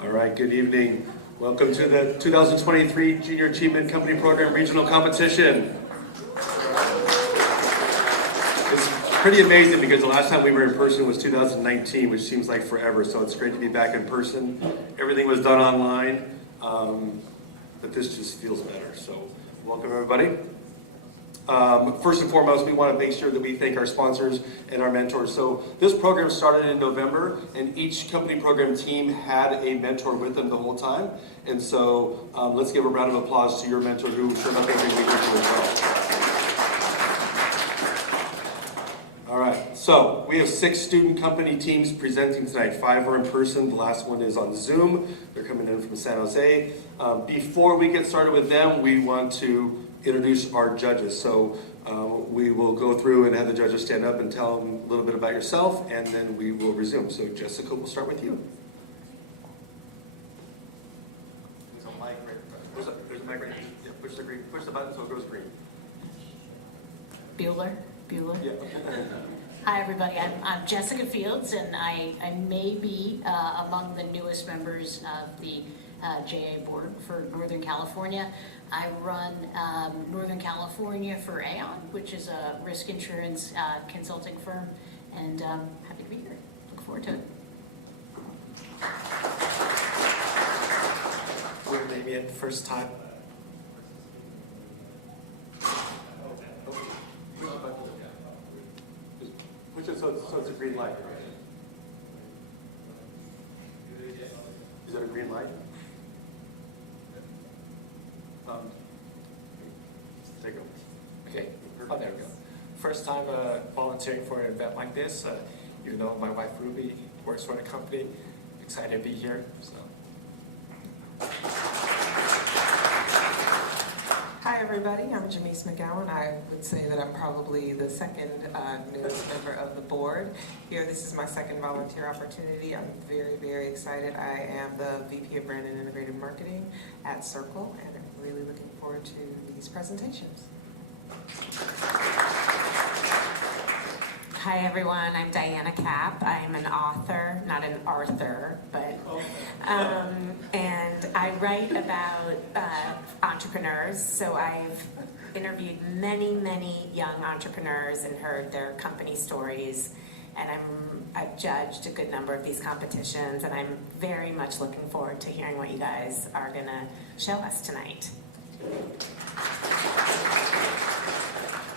All right, good evening. Welcome to the 2023 Junior Achievement Company Program Regional Competition. It's pretty amazing because the last time we were in person was 2019, which seems like forever, so it's great to be back in person. Everything was done online, but this just feels better, so welcome everybody. First and foremost, we want to make sure that we thank our sponsors and our mentors. So this program started in November, and each company program team had a mentor with them the whole time. And so let's give a round of applause to your mentor who showed up every week with you as well. All right, so we have 6 student company teams presenting tonight. 5 are in person, the last one is on Zoom. They're coming in from San Jose. Before we get started with them, we want to introduce our judges. So we will go through and have the judges stand up and tell them a little bit about yourself, and then we will resume. So Jessica, we'll start with you. There's a mic right there. There's a mic right there. Yeah, push the button so it goes green. Bueller? Yeah. Hi everybody, I'm Jessica Fields, and I may be among the newest members of the JA board for Northern California. I run Northern California for Aon, which is a risk insurance consulting firm, and happy to be here. Look forward to it. We're maybe at the first time. Push it so it's a green light. Is that a green light? Take it. Okay. Oh, there we go. First time volunteering for an event like this. Even though my wife Ruby works for the company, excited to be here. So. Hi everybody, I'm Jamise McGowan. I would say that I'm probably the second newest member of the board. Here, this is my second volunteer opportunity. I'm very, very excited. I am the VP of Brand and Integrated Marketing at Circle, and I'm really looking forward to these presentations. Hi everyone, I'm Diana Kapp. I'm an author, not an Arthur, but and I write about entrepreneurs. So I've interviewed many young entrepreneurs and heard their company stories, and I've judged a good number of these competitions, and I'm very much looking forward to hearing what you guys are gonna show us tonight.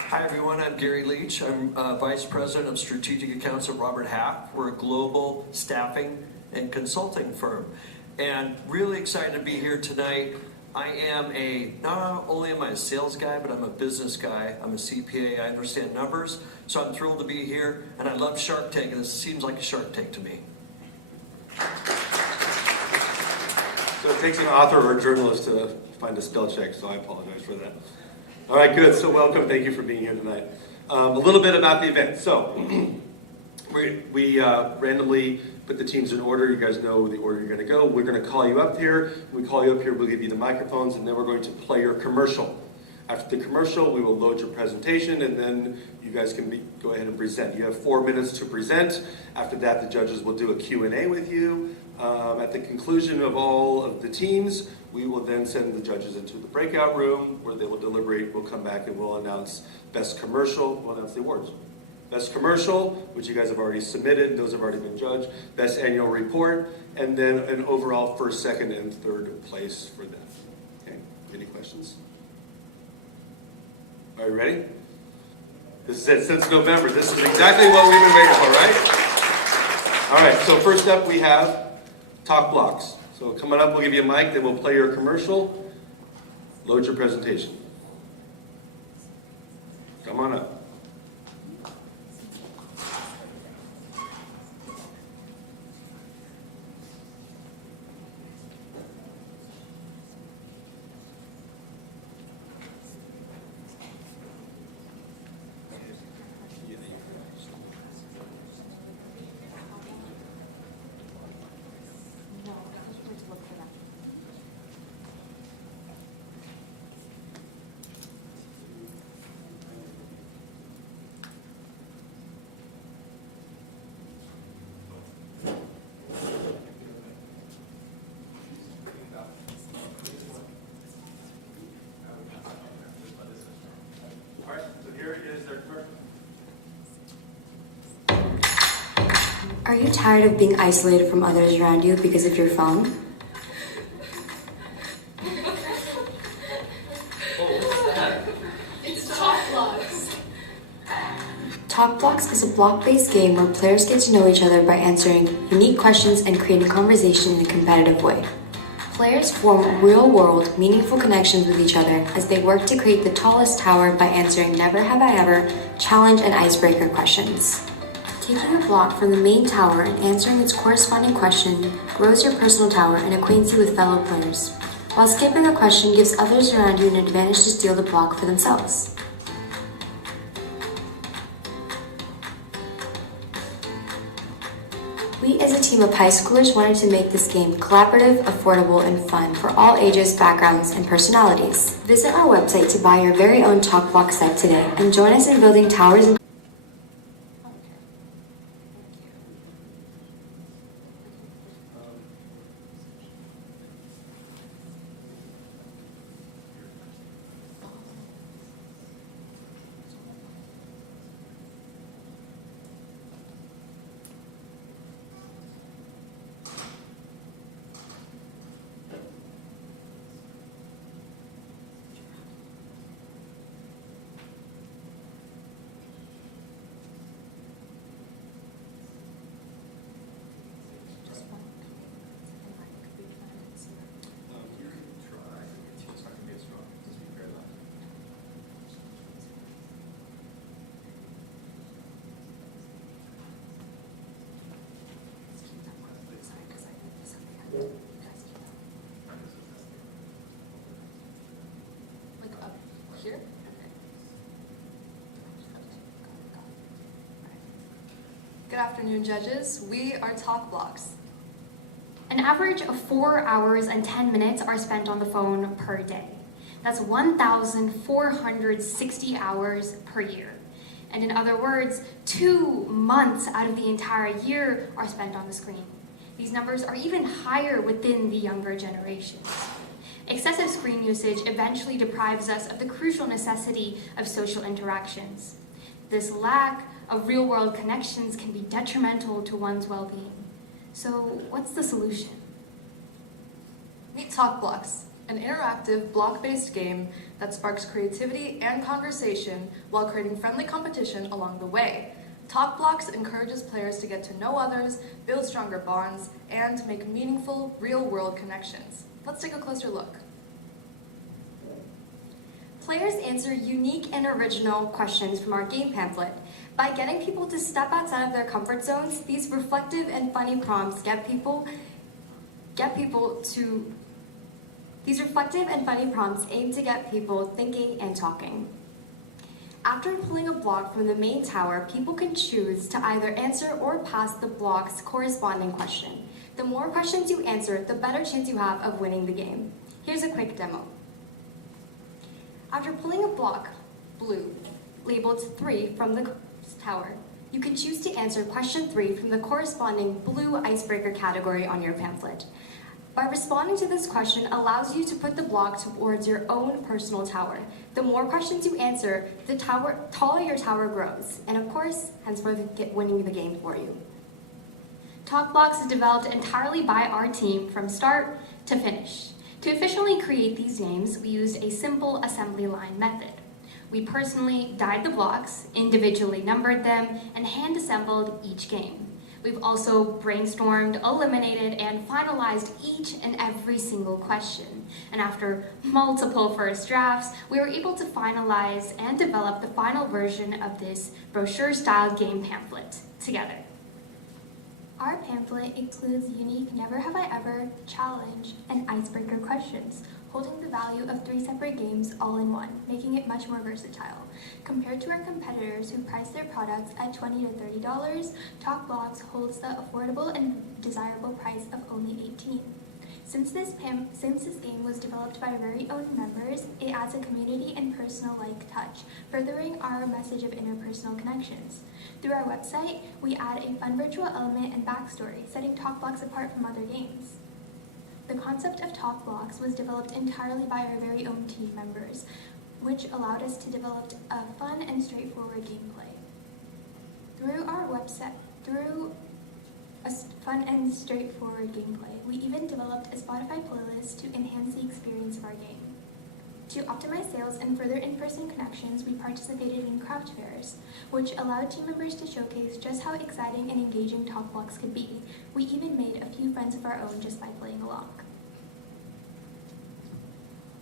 Hi everyone, I'm Gary Leach. I'm Vice President of Strategic Accounts at Robert Half. We're a global staffing and consulting firm. And really excited to be here tonight. I am not only am I a sales guy, but I'm a business guy. I'm a CPA, I understand numbers. So I'm thrilled to be here, and I love Shark Tank, and this seems like a Shark Tank to me. So it takes an author or a journalist to find a spell check, so I apologize for that. All right, good. So welcome. Thank you for being here tonight. A little bit about the event. So we randomly put the teams in order. You guys know the order you're going to go. We're going to call you up here. When we call you up here, we'll give you the microphones, and then we're going to play your commercial. After the commercial, we will load your presentation, and then you guys can go ahead and present. You have 4 minutes to present. After that, the judges will do a Q&A with you. At the conclusion of all of the teams, we will then send the judges into the breakout room where they will deliberate. We'll come back and we'll announce best commercial. We'll announce the awards. Best commercial, which you guys have already submitted. Those have already been judged. Best annual report, and then an overall first, second, and third place for them. Okay, any questions? Are you ready? This is it. Since November, this is exactly what we've been waiting for, right? All right, so first up we have talk blocks. So coming up, we'll give you a mic, then we'll play your commercial. Load your presentation. Come on up. Are you tired of being isolated from others around you because of your phone? Talk Blocks is a block-based game where players get to know each other by answering unique questions and creating conversation in a competitive way. Players form real-world, meaningful connections with each other as they work to create the tallest tower by answering never have I ever, challenge, and icebreaker questions. Taking a block from the main tower and answering its corresponding question grows your personal tower and acquaints you with fellow players, while skipping a question gives others around you an advantage to steal the block for themselves. We as a team of high schoolers wanted to make this game collaborative, affordable, and fun for all ages, backgrounds, and personalities. Visit our website to buy your very own Talk Block set today and join us in building towers and Like up here? Good afternoon, judges. We are Talk Blocks. An average of 4 hours and 10 minutes are spent on the phone per day. That's 1,460 hours per year. And in other words, 2 months out of the entire year are spent on the screen. These numbers are even higher within the younger generations. Excessive screen usage eventually deprives us of the crucial necessity of social interactions. This lack of real-world connections can be detrimental to one's well-being. So, what's the solution? Meet Talk Blocks, an interactive, block-based game that sparks creativity and conversation while creating friendly competition along the way. Talk Blocks encourages players to get to know others, build stronger bonds, and make meaningful, real-world connections. Let's take a closer look. Players answer unique and original questions from our game pamphlet. By getting people to step outside of their comfort zones, these reflective and funny prompts aim to get people thinking and talking. After pulling a block from the main tower, people can choose to either answer or pass the block's corresponding question. The more questions you answer, the better chance you have of winning the game. Here's a quick demo. After pulling a block, blue, labeled 3 from the tower, you can choose to answer question 3 from the corresponding blue icebreaker category on your pamphlet. By responding to this question allows you to put the block towards your own personal tower. The more questions you answer, the taller your tower grows, and of course, henceforth winning the game for you. Talk Blocks is developed entirely by our team from start to finish. To efficiently create these games, we used a simple assembly line method. We personally dyed the blocks, individually numbered them, and hand-assembled each game. We've also brainstormed, eliminated, and finalized each and every single question. And after multiple first drafts, we were able to finalize and develop the final version of this brochure-style game pamphlet together. Our pamphlet includes unique Never Have I Ever, challenge, and icebreaker questions, holding the value of 3 separate games all in one, making it much more versatile. Compared to our competitors who price their products at $20 to $30, Talk Blocks holds the affordable and desirable price of only $18. Since this game was developed by our very own members, it adds a community and personal-like touch, furthering our message of interpersonal connections. Through our website, we add a fun virtual element and backstory, setting Talk Blocks apart from other games. The concept of Talk Blocks was developed entirely by our very own team members, which allowed us to develop a fun and straightforward gameplay. Through fun and straightforward gameplay. We even developed a Spotify playlist to enhance the experience of our game. To optimize sales and further in-person connections, we participated in craft fairs, which allowed team members to showcase just how exciting and engaging Talk Blocks could be. We even made a few friends of our own just by playing along.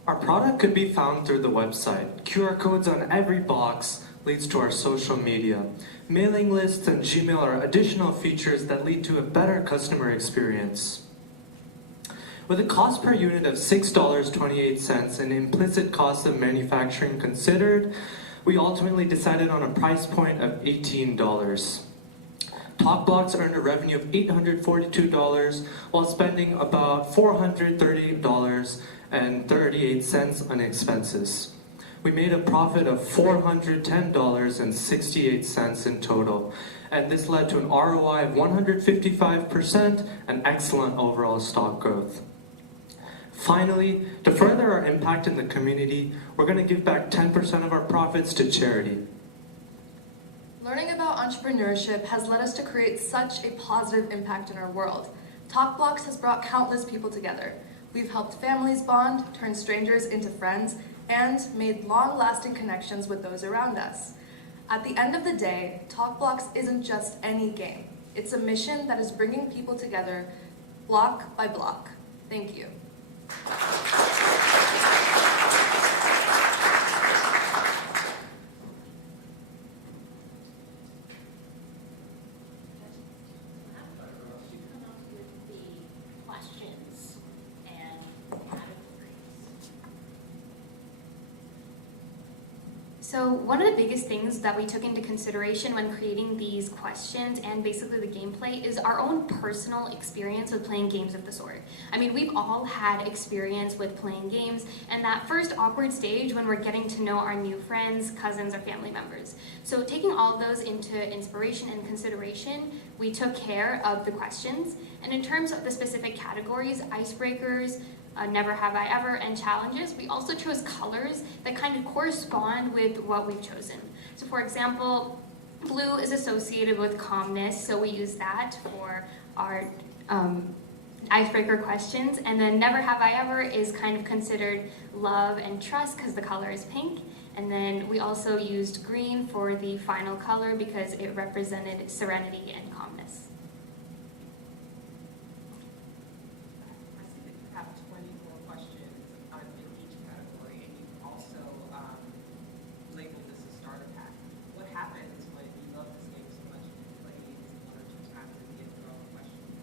Our product could be found through the website. QR codes on every box leads to our social media. Mailing lists and Gmail are additional features that lead to a better customer experience. With a cost per unit of $6.28 and implicit cost of manufacturing considered, we ultimately decided on a price point of $18. TalkBlocks earned a revenue of $842 while spending about $430.38 on expenses. We made a profit of $410.68 in total, and this led to an ROI of 155% and excellent overall stock growth. Finally, to further our impact in the community, we're going to give back 10% of our profits to charity. Learning about entrepreneurship has led us to create such a positive impact in our world. TalkBlocks has brought countless people together. We've helped families bond, turned strangers into friends, and made long-lasting connections with those around us. At the end of the day, TalkBlocks isn't just any game. It's a mission that is bringing people together block by block. Thank you. Questions and categories. So one of the biggest things that we took into consideration when creating these questions and basically the gameplay is our own personal experience with playing games of the sort. I mean, we've all had experience with playing games and that first awkward stage when we're getting to know our new friends, cousins, or family members. So taking all of those into inspiration and consideration, we took care of the questions. And in terms of the specific categories, icebreakers, never have I ever, and challenges, we also chose colors that kind of correspond with what we've chosen. So for example, blue is associated with calmness, so we use that for our icebreaker questions. And then never have I ever is kind of considered love and trust because the color is pink. And then we also used green for the final color because it represented serenity and calmness. I see that you have 24 questions in each category, and you've also labeled this a starter pack. What happens when you love this game so much and you play it one or two times and get through all the questions?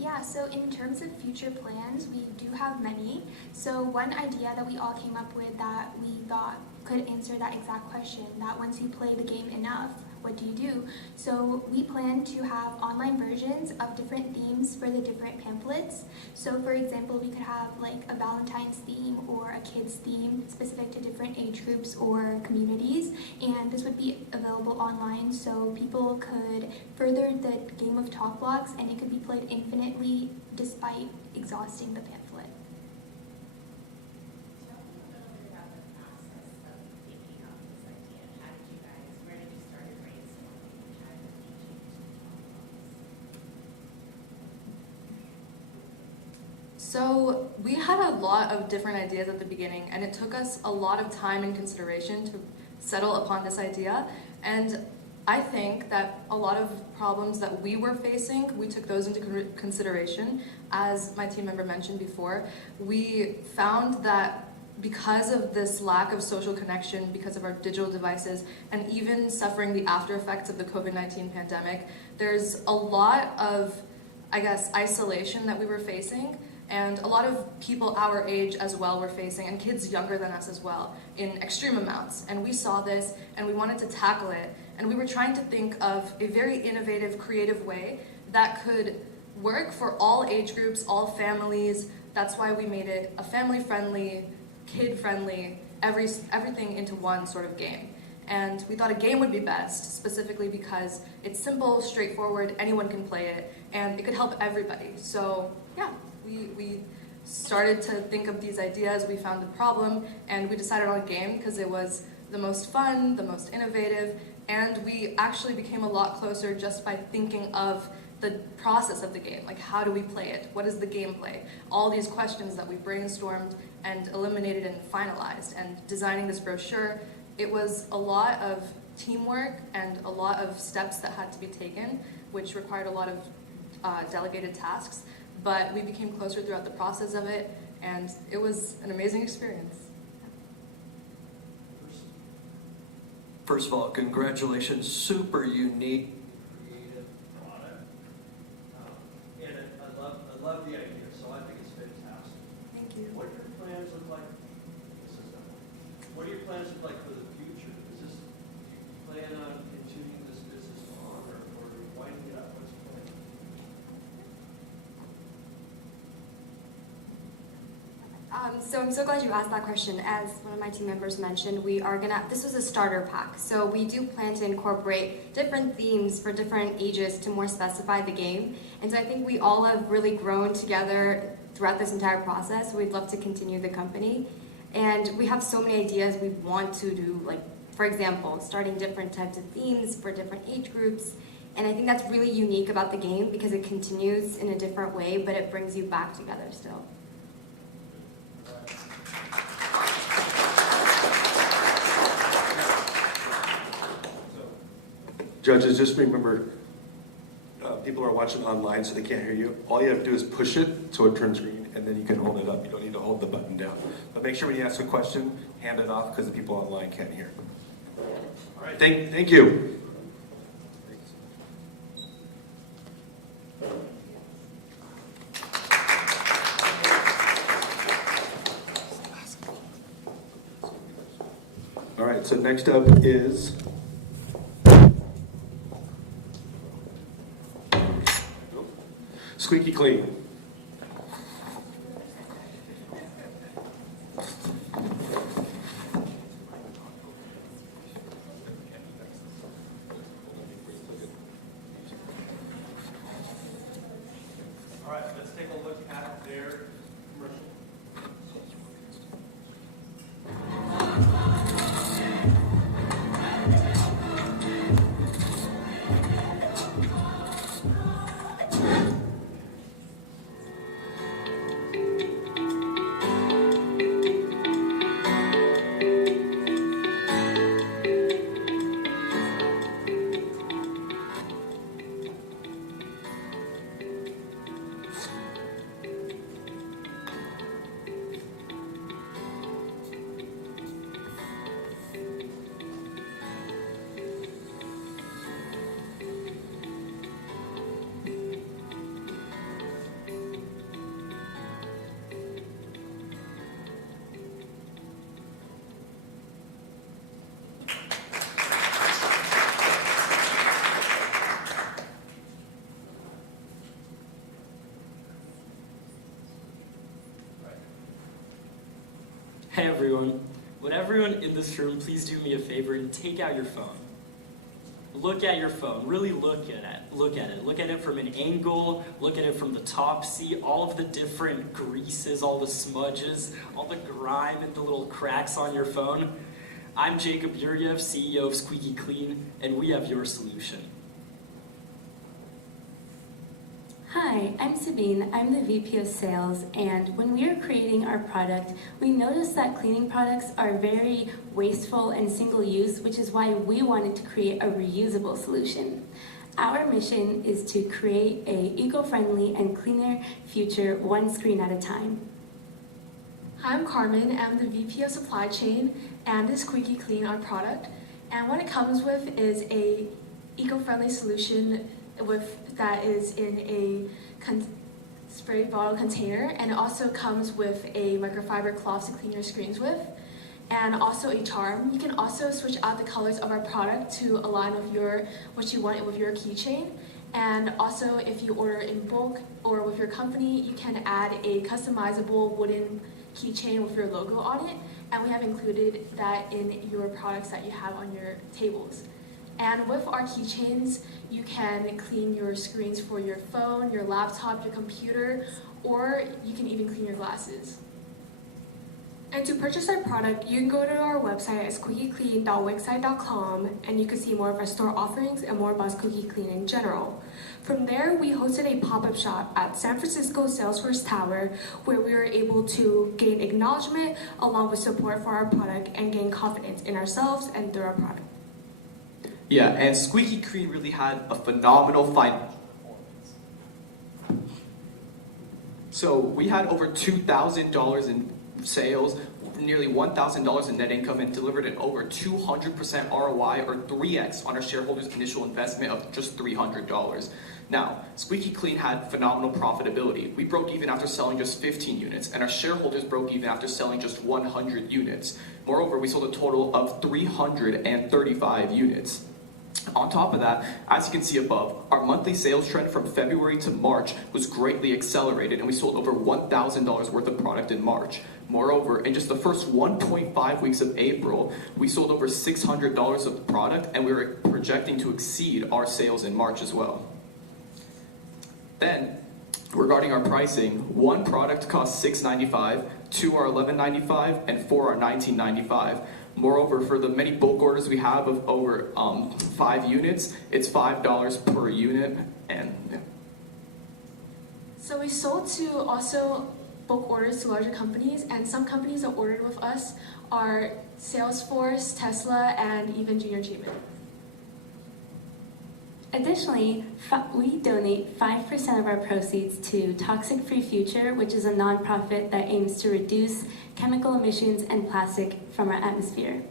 Yeah, so in terms of future plans, we do have many. So one idea that we all came up with that we thought could answer that exact question, that once you play the game enough, what do you do? So we plan to have online versions of different themes for the different pamphlets. So for example, we could have like a Valentine's theme or a kids theme specific to different age groups or communities. And this would be available online so people could further the game of Talk Blocks and it could be played infinitely despite exhausting the pamphlet. So we had a lot of different ideas at the beginning, and it took us a lot of time and consideration to settle upon this idea. And I think that a lot of problems that we were facing, we took those into consideration. As my team member mentioned before, we found that because of this lack of social connection, because of our digital devices, and even suffering the after effects of the COVID-19 pandemic, there's a lot of, I guess, isolation that we were facing. And a lot of people our age as well were facing, and kids younger than us as well, in extreme amounts. And we saw this, and we wanted to tackle it. And we were trying to think of a very innovative, creative way that could work for all age groups, all families. That's why we made it a family-friendly, kid-friendly, everything into one sort of game. And we thought a game would be best, specifically because it's simple, straightforward, anyone can play it, and it could help everybody. So, yeah. We started to think of these ideas, we found the problem, and we decided on a game because it was the most fun, the most innovative, And we actually became a lot closer just by thinking of the process of the game. Like, how do we play it? What is the gameplay? All these questions that we brainstormed and eliminated and finalized. And designing this brochure, it was a lot of teamwork and a lot of steps that had to be taken, which required a lot of delegated tasks. But we became closer throughout the process of it, and it was an amazing experience. First of all, congratulations, super unique, creative product. And I love the idea, so I think it's fantastic. Thank you. What do your plans look like? What do your plans look like for the future? Do you plan on continuing this business on, or winding it up? What's the plan? So I'm so glad you asked that question. As one of my team members mentioned, this was a starter pack. So we do plan to incorporate different themes for different ages to more specify the game. And so I think we all have really grown together throughout this entire process. We'd love to continue the company. And we have so many ideas we want to do, like, for example, starting different types of themes for different age groups. And I think that's really unique about the game because it continues in a different way, but it brings you back together still. Judges, just remember, people are watching online so they can't hear you. All you have to do is push it so it turns green, and then you can hold it up. You don't need to hold the button down. But make sure when you ask a question, hand it off because the people online can't hear. All right, thank you. All right, so next up is Squeaky Clean. All right, let's take a look at their commercial. Hey everyone, would everyone in this room please do me a favor and take out your phone? Look at your phone, really look at it. Look at it from an angle, look at it from the top, see all of the different greases, all the smudges, all the grime and the little cracks on your phone. I'm Jacob Yuryev, CEO of Squeaky Clean, and we have your solution. Hi, I'm Sabine. I'm the VP of Sales, and when we were creating our product, we noticed that cleaning products are very wasteful and single-use, which is why we wanted to create a reusable solution. Our mission is to create an eco-friendly and cleaner future one screen at a time. Hi, I'm Carmen. I'm the VP of Supply Chain and the Squeaky Clean, our product. And what it comes with is a eco-friendly solution that is in a spray bottle container, and it also comes with a microfiber cloth to clean your screens with, and also a charm. You can also switch out the colors of our product to align with what you want with your keychain. And also, if you order in bulk or with your company, you can add a customizable wooden keychain with your logo on it, and we have included that in your products that you have on your tables. And with our keychains, you can clean your screens for your phone, your laptop, your computer, or you can even clean your glasses. And to purchase our product, you can go to our website at squeakyclean.wixsite.com and you can see more of our store offerings and more about Squeaky Clean in general. From there, we hosted a pop-up shop at San Francisco Salesforce Tower where we were able to gain acknowledgement along with support for our product and gain confidence in ourselves and through our product. Yeah, and Squeaky Clean really had a phenomenal financial performance. So we had over $2,000 in sales, nearly $1,000 in net income, and delivered an over 200% ROI, or 3x, on our shareholders' initial investment of just $300. Now, Squeaky Clean had phenomenal profitability. We broke even after selling just 15 units, and our shareholders broke even after selling just 100 units. Moreover, we sold a total of 335 units. On top of that, as you can see above, our monthly sales trend from February to March was greatly accelerated, and we sold over $1,000 worth of product in March. Moreover, in just the first 1.5 weeks of April, we sold over $600 of product, and we were projecting to exceed our sales in March as well. Then, regarding our pricing, one product costs $6.95, two are $11.95, and four are $19.95. Moreover, for the many bulk orders we have of over 5 units, it's $5 per unit, and yeah. So we sold to also bulk orders to larger companies, and some companies that ordered with us are Salesforce, Tesla, and even Junior Achievement. Additionally, we donate 5% of our proceeds to Toxic Free Future, which is a nonprofit that aims to reduce chemical emissions and plastic from our atmosphere.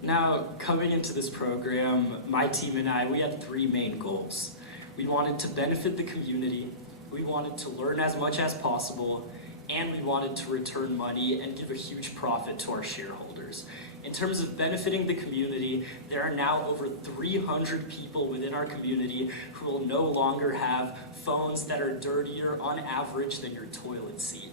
Now, coming into this program, my team and I, we had 3 main goals. We wanted to benefit the community, we wanted to learn as much as possible, and we wanted to return money and give a huge profit to our shareholders. In terms of benefiting the community, there are now over 300 people within our community who will no longer have phones that are dirtier on average than your toilet seat.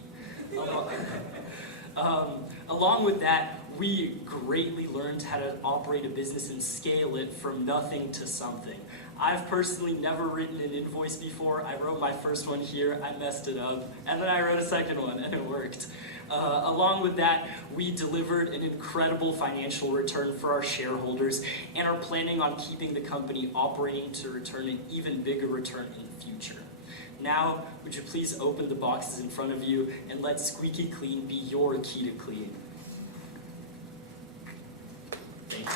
Along with that, we greatly learned how to operate a business and scale it from nothing to something. I've personally never written an invoice before. I wrote my first one here, I messed it up, and then I wrote a second one, and it worked. Along with that, we delivered an incredible financial return for our shareholders and are planning on keeping the company operating to return an even bigger return in the future. Now, would you please open the boxes in front of you and let Squeaky Clean be your key to clean. Thank you.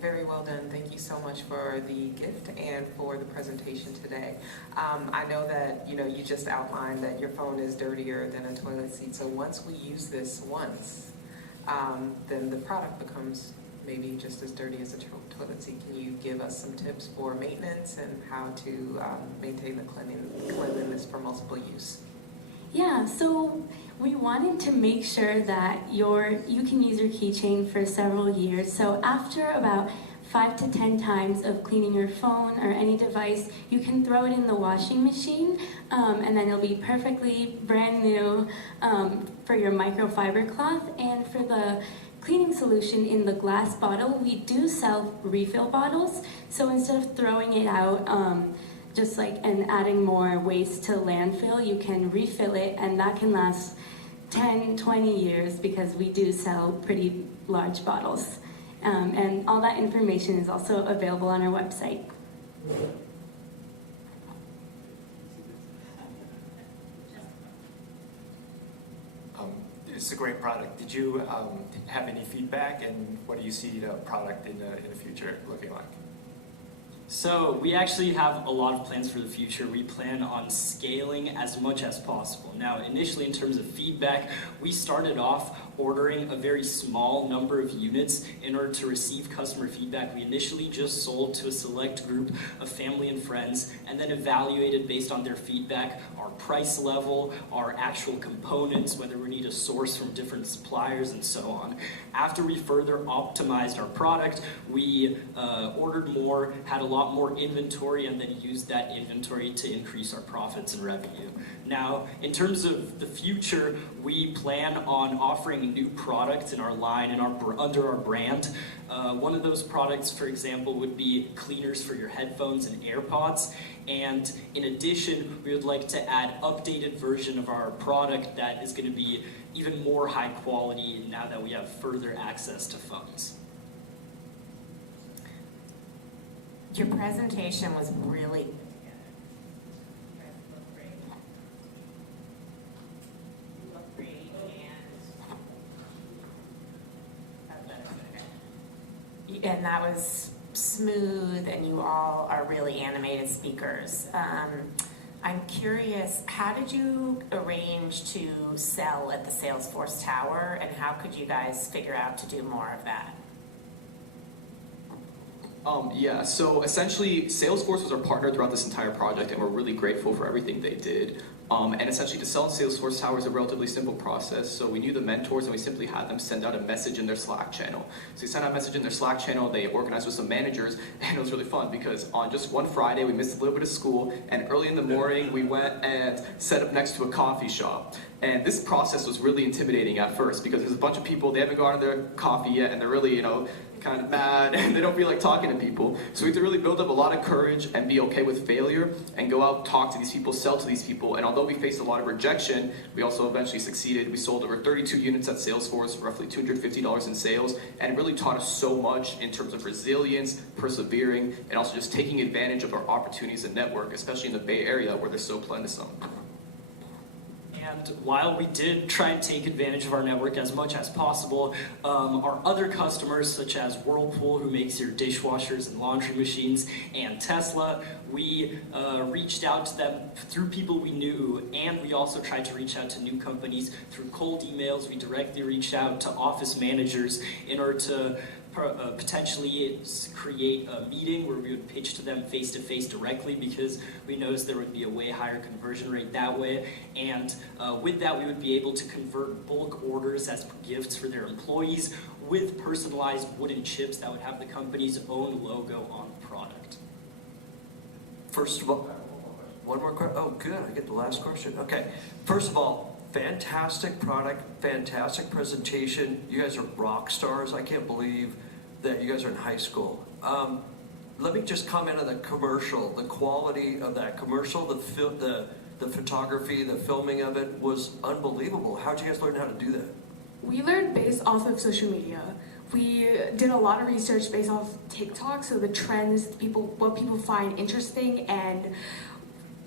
Very well done. Thank you so much for the gift and for the presentation today. I know that you just outlined that your phone is dirtier than a toilet seat. So once we use this once, then the product becomes maybe just as dirty as a toilet seat. Can you give us some tips for maintenance and how to maintain the cleanliness for multiple use? Yeah, so we wanted to make sure that you can use your keychain for several years. So after about 5 to 10 times of cleaning your phone or any device, you can throw it in the washing machine, and then it'll be perfectly brand new for your microfiber cloth. And for the cleaning solution in the glass bottle, we do sell refill bottles. So instead of throwing it out, and adding more waste to landfill, you can refill it, and that can last 10, 20 years because we do sell pretty large bottles. And all that information is also available on our website. It's a great product. Did you have any feedback, and what do you see the product in the future looking like? So we actually have a lot of plans for the future. We plan on scaling as much as possible. Now, initially in terms of feedback, we started off ordering a very small number of units in order to receive customer feedback. We initially just sold to a select group of family and friends, and then evaluated based on their feedback our price level, our actual components, whether we need to source from different suppliers, and so on. After we further optimized our product, we ordered more, had a lot more inventory, and then used that inventory to increase our profits and revenue. Now, in terms of the future, we plan on offering new products in our line and under our brand. One of those products, for example, would be cleaners for your headphones and AirPods. And in addition, we would like to add updated version of our product that is going to be even more high quality now that we have further access to phones. Your presentation was really and that was smooth, and you all are really animated speakers. I'm curious, how did you arrange to sell at the Salesforce Tower, and how could you guys figure out to do more of that? Yeah, so essentially Salesforce was our partner throughout this entire project, and we're really grateful for everything they did. And essentially to sell in Salesforce Tower is a relatively simple process. So we knew the mentors and we simply had them send out a message in their Slack channel. So we sent out a message in their Slack channel, they organized with some managers, and it was really fun because on just one Friday we missed a little bit of school, and early in the morning we went and set up next to a coffee shop. And this process was really intimidating at first because there's a bunch of people, they haven't gotten their coffee yet, and they're really, kind of mad, and they don't feel like talking to people. So we have to really build up a lot of courage and be okay with failure and go out, talk to these people, sell to these people. And although we faced a lot of rejection, we also eventually succeeded. We sold over 32 units at Salesforce, roughly $250 in sales, and it really taught us so much in terms of resilience, persevering, and also just taking advantage of our opportunities and network, especially in the Bay Area where they're so plentiful. And while we did try and take advantage of our network as much as possible, our other customers, such as Whirlpool, who makes your dishwashers and laundry machines, and Tesla, we reached out to them through people we knew, and we also tried to reach out to new companies through cold emails. We directly reached out to office managers in order to potentially create a meeting where we would pitch to them face-to-face directly, because we noticed there would be a way higher conversion rate that way. And with that, we would be able to convert bulk orders as gifts for their employees with personalized wooden chips that would have the company's own logo on the product. First of all, one more question. Oh, good. I get the last question. Okay. First of all, fantastic product, fantastic presentation. You guys are rock stars. I can't believe that you guys are in high school. Let me just comment on the commercial. The quality of that commercial, the photography, the filming of it was unbelievable. How'd you guys learn how to do that? We learned based off of social media. We did a lot of research based off TikTok, so the trends, what people find interesting, and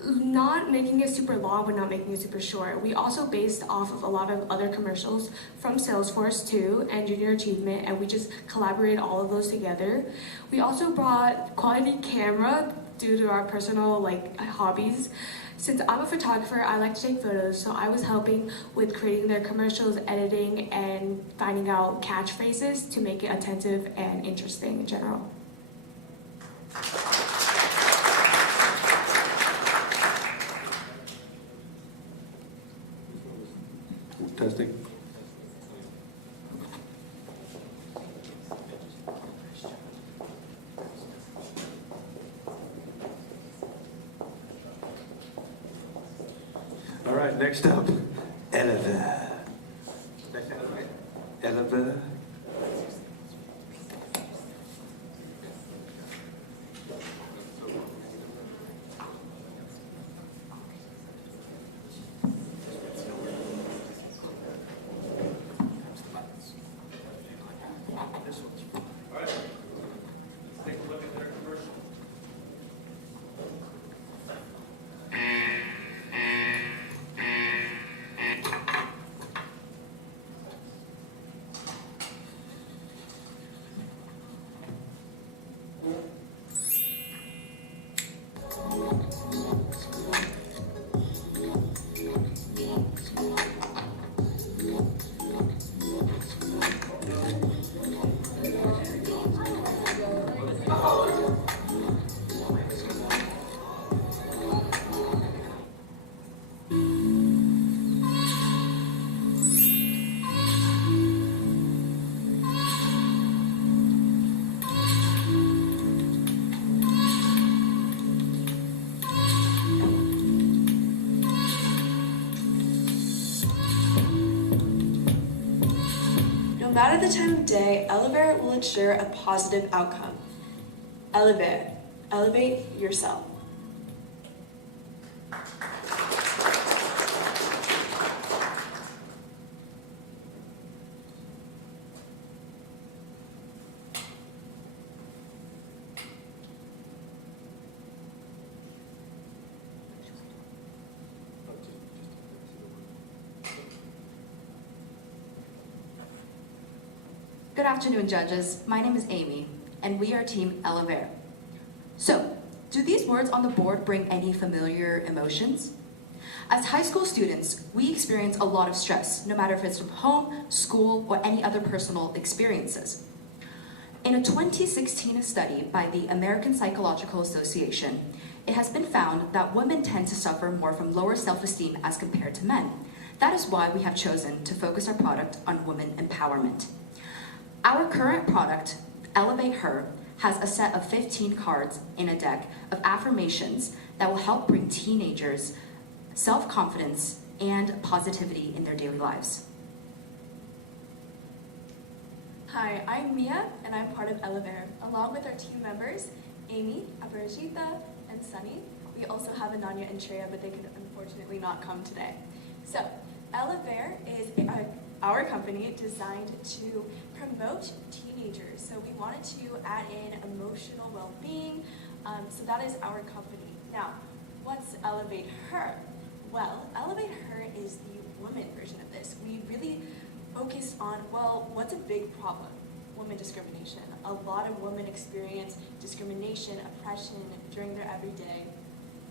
not making it super long but not making it super short. We also based off of a lot of other commercials from Salesforce too and Junior Achievement, and we just collaborated all of those together. We also brought quality camera due to our personal hobbies. Since I'm a photographer, I like to take photos, so I was helping with creating their commercials, editing, and finding out catchphrases to make it attentive and interesting in general. Testing. All right, next up, Elevator. Elevator. matter the time of day, Elevate will ensure a positive outcome. Elevate. Elevate yourself. Good afternoon, judges. My name is Amy, and we are Team Elevate. So, do these words on the board bring any familiar emotions? As high school students, we experience a lot of stress, no matter if it's from home, school, or any other personal experiences. In a 2016 study by the American Psychological Association, it has been found that women tend to suffer more from lower self-esteem as compared to men. That is why we have chosen to focus our product on women empowerment. Our current product, Elevate Her, has a set of 15 cards in a deck of affirmations that will help bring teenagers self-confidence and positivity in their daily lives. Hi, I'm Mia, and I'm part of Elevate. Along with our team members, Amy, Aparajita, and Sunny. We also have Ananya and Shreya, but they could unfortunately not come today. So, Elevate is our company designed to promote teenagers. So we wanted to add in emotional well-being. So that is our company. Now, what's Elevate Her? Well, Elevate Her is the woman version of this. We really focused on, well, what's a big problem? Women discrimination. A lot of women experience discrimination, oppression during their everyday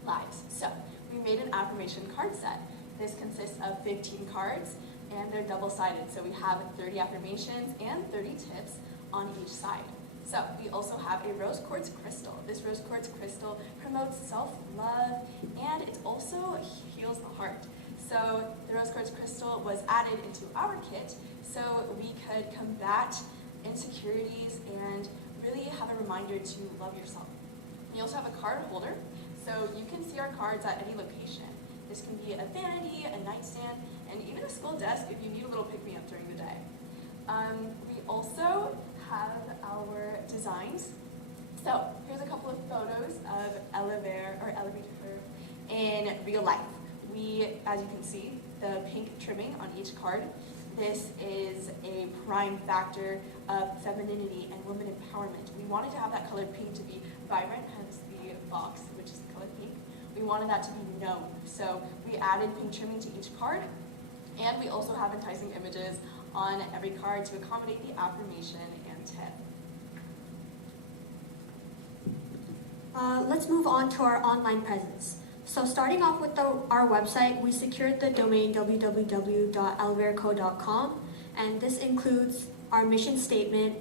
lives. So we made an affirmation card set. This consists of 15 cards, and they're double-sided. So we have 30 affirmations and 30 tips on each side. So we also have a rose quartz crystal. This rose quartz crystal promotes self-love, and it also heals the heart. So the rose quartz crystal was added into our kit so we could combat insecurities and really have a reminder to love yourself. We also have a card holder, so you can see our cards at any location. This can be a vanity, a nightstand, and even a school desk if you need a little pick-me-up during the day. We also have our designs. So here's a couple of photos of Elevate Her in real life. We, as you can see, the pink trimming on each card. This is a prime factor of femininity and women empowerment. We wanted to have that color pink to be vibrant, hence the box, which is the color pink. We wanted that to be known. So we added pink trimming to each card, and we also have enticing images on every card to accommodate the affirmation and tip. Let's move on to our online presence. So starting off with our website, we secured the domain www.elverco.com, and this includes our mission statement,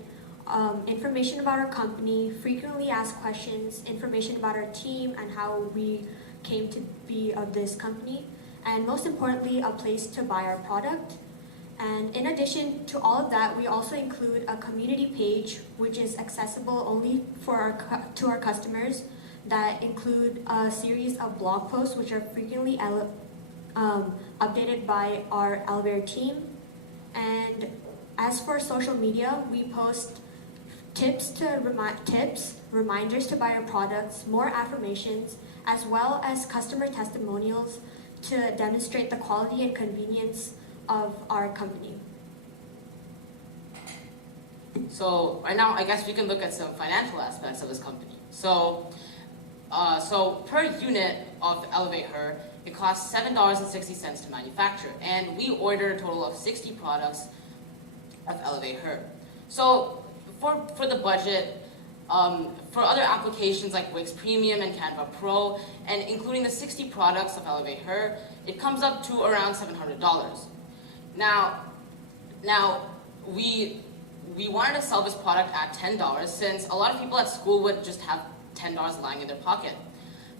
information about our company, frequently asked questions, information about our team and how we came to be of this company, and most importantly, a place to buy our product. And in addition to all of that, we also include a community page which is accessible only for to our customers, that include a series of blog posts which are frequently updated by our Elevate team. And as for social media, we post tips, reminders to buy our products, more affirmations, as well as customer testimonials to demonstrate the quality and convenience of our company. So right now, I guess we can look at some financial aspects of this company. So per unit of Elevate Her, it costs $7.60 to manufacture, and we ordered a total of 60 products of Elevate Her. So for the budget, for other applications like Wix Premium and Canva Pro, and including the 60 products of Elevate Her, it comes up to around $700. Now we wanted to sell this product at $10 since a lot of people at school would just have $10 lying in their pocket.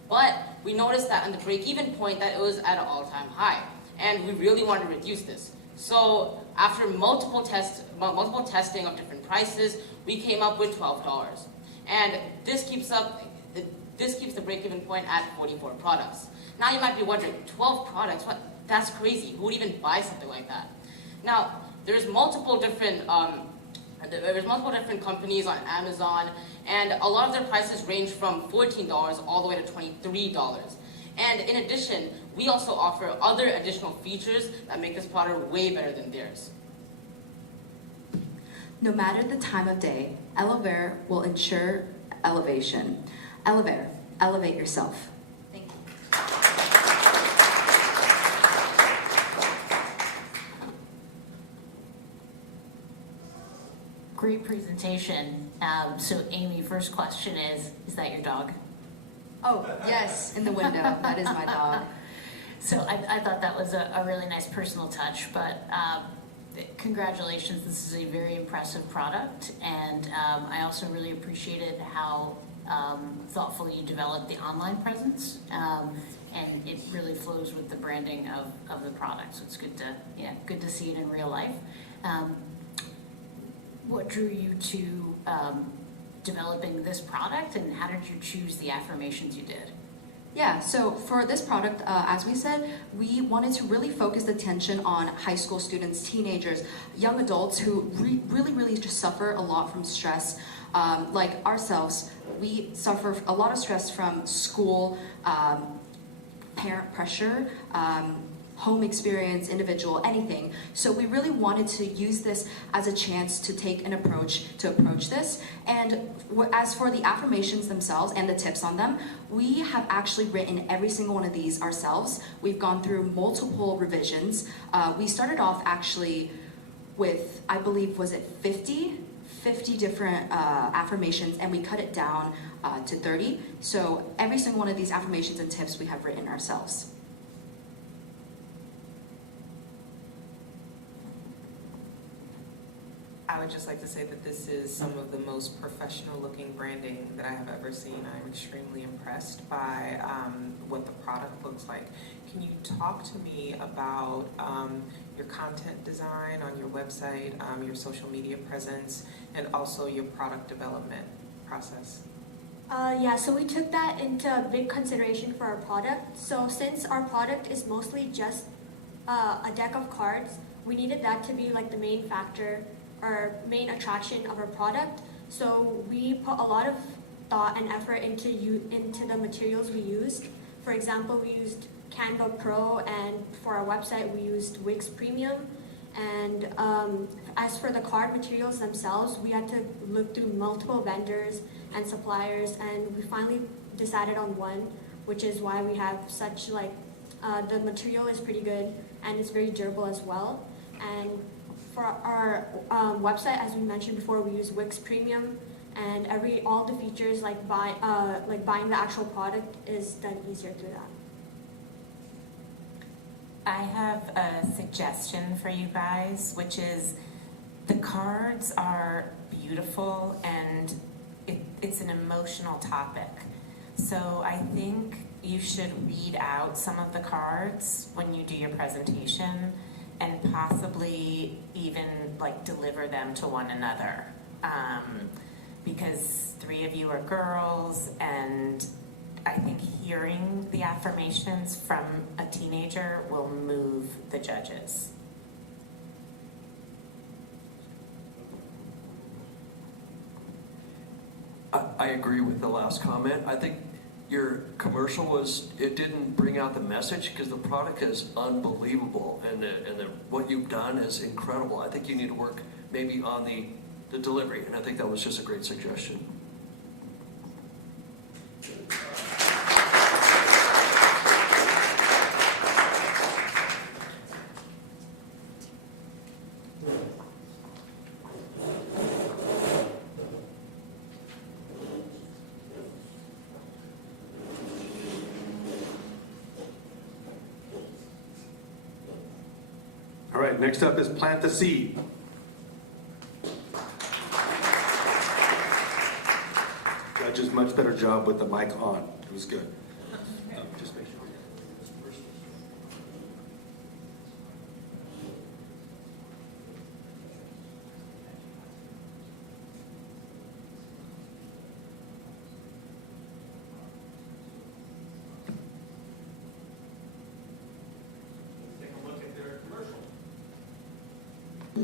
But we noticed that on the break-even point that it was at an all-time high, and we really wanted to reduce this. So after multiple testing of different prices, we came up with $12. And this keeps the break-even point at 44 products. Now you might be wondering, 12 products? What? That's crazy. Who would even buy something like that? Now, there's multiple different companies on Amazon, and a lot of their prices range from $14 all the way to $23. And in addition, we also offer other additional features that make this product way better than theirs. No matter the time of day, Elevare will ensure elevation. Elevare, elevate yourself. Thank you. Great presentation. So Amy, first question is that your dog? Oh, yes, in the window. That is my dog. So I thought that was a really nice personal touch, but congratulations. This is a very impressive product, and I also really appreciated how thoughtfully you developed the online presence, and it really flows with the branding of the product. So it's good to see it in real life. What drew you to developing this product, and how did you choose the affirmations you did? Yeah, so for this product, as we said, we wanted to really focus the attention on high school students, teenagers, young adults who really just suffer a lot from stress. Like ourselves, we suffer a lot of stress from school, parent pressure, home experience, individual, anything. So we really wanted to use this as a chance to take an approach to approach this. And as for the affirmations themselves and the tips on them, we have actually written every single one of these ourselves. We've gone through multiple revisions. We started off actually with, I believe, was it 50 different affirmations, and we cut it down to 30. So every single one of these affirmations and tips we have written ourselves. I would just like to say that this is some of the most professional looking branding that I have ever seen. I'm extremely impressed by what the product looks like. Can you talk to me about your content design on your website, your social media presence, and also your product development process? Yeah, so we took that into big consideration for our product. So since our product is mostly just a deck of cards, we needed that to be like the main factor or main attraction of our product. So we put a lot of thought and effort into the materials we used. For example, we used Canva Pro, and for our website we used Wix Premium. And as for the card materials themselves, we had to look through multiple vendors and suppliers, and we finally decided on one, which is why we have such the material is pretty good and it's very durable as well. And for our website, as we mentioned before, we use Wix Premium, and all the features like buying the actual product is done easier through that. I have a suggestion for you guys, which is the cards are beautiful and it's an emotional topic. So I think you should read out some of the cards when you do your presentation, and possibly even deliver them to one another, because 3 of you are girls, and I think hearing the affirmations from a teenager will move the judges. I agree with the last comment. I think your commercial it didn't bring out the message, because the product is unbelievable, and what you've done is incredible. I think you need to work maybe on the delivery, and I think that was just a great suggestion. All right, next up is plant the seed. Judge's much better job with the mic on. It was good. Just make sure. Take a look at their commercial. I've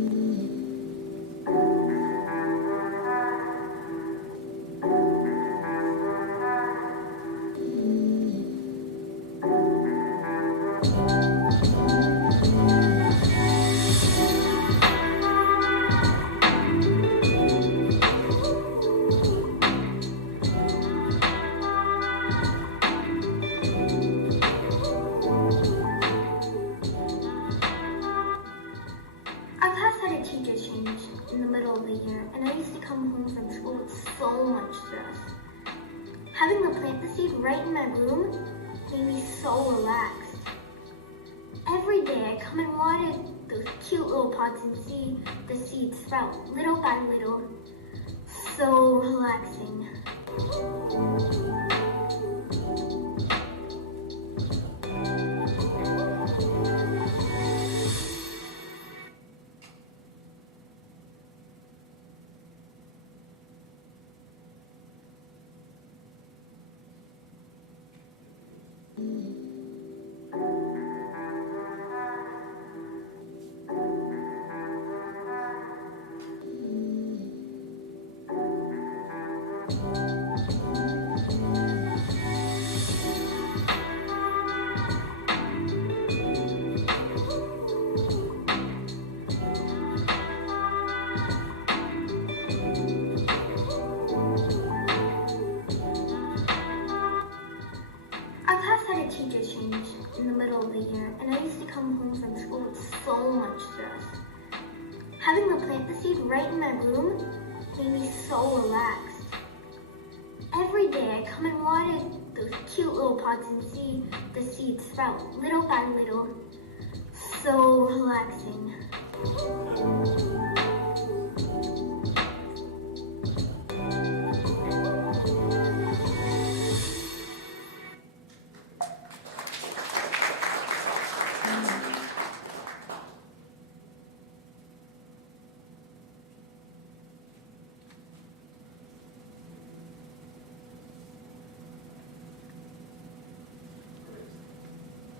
had a teacher change in the middle of the year, and I used to come home from school with so much stress. Having the plant the seed right in my room made me so relaxed. Every day I come and water those cute little pots and see the seeds sprout little by little. So relaxing. I've had a teacher change in the middle of the year, and I used to come home from school with so much stress. Having the plant the seed right in my room made me so relaxed. Every day I come and water those cute little pots and see the seeds sprout little by little. So relaxing.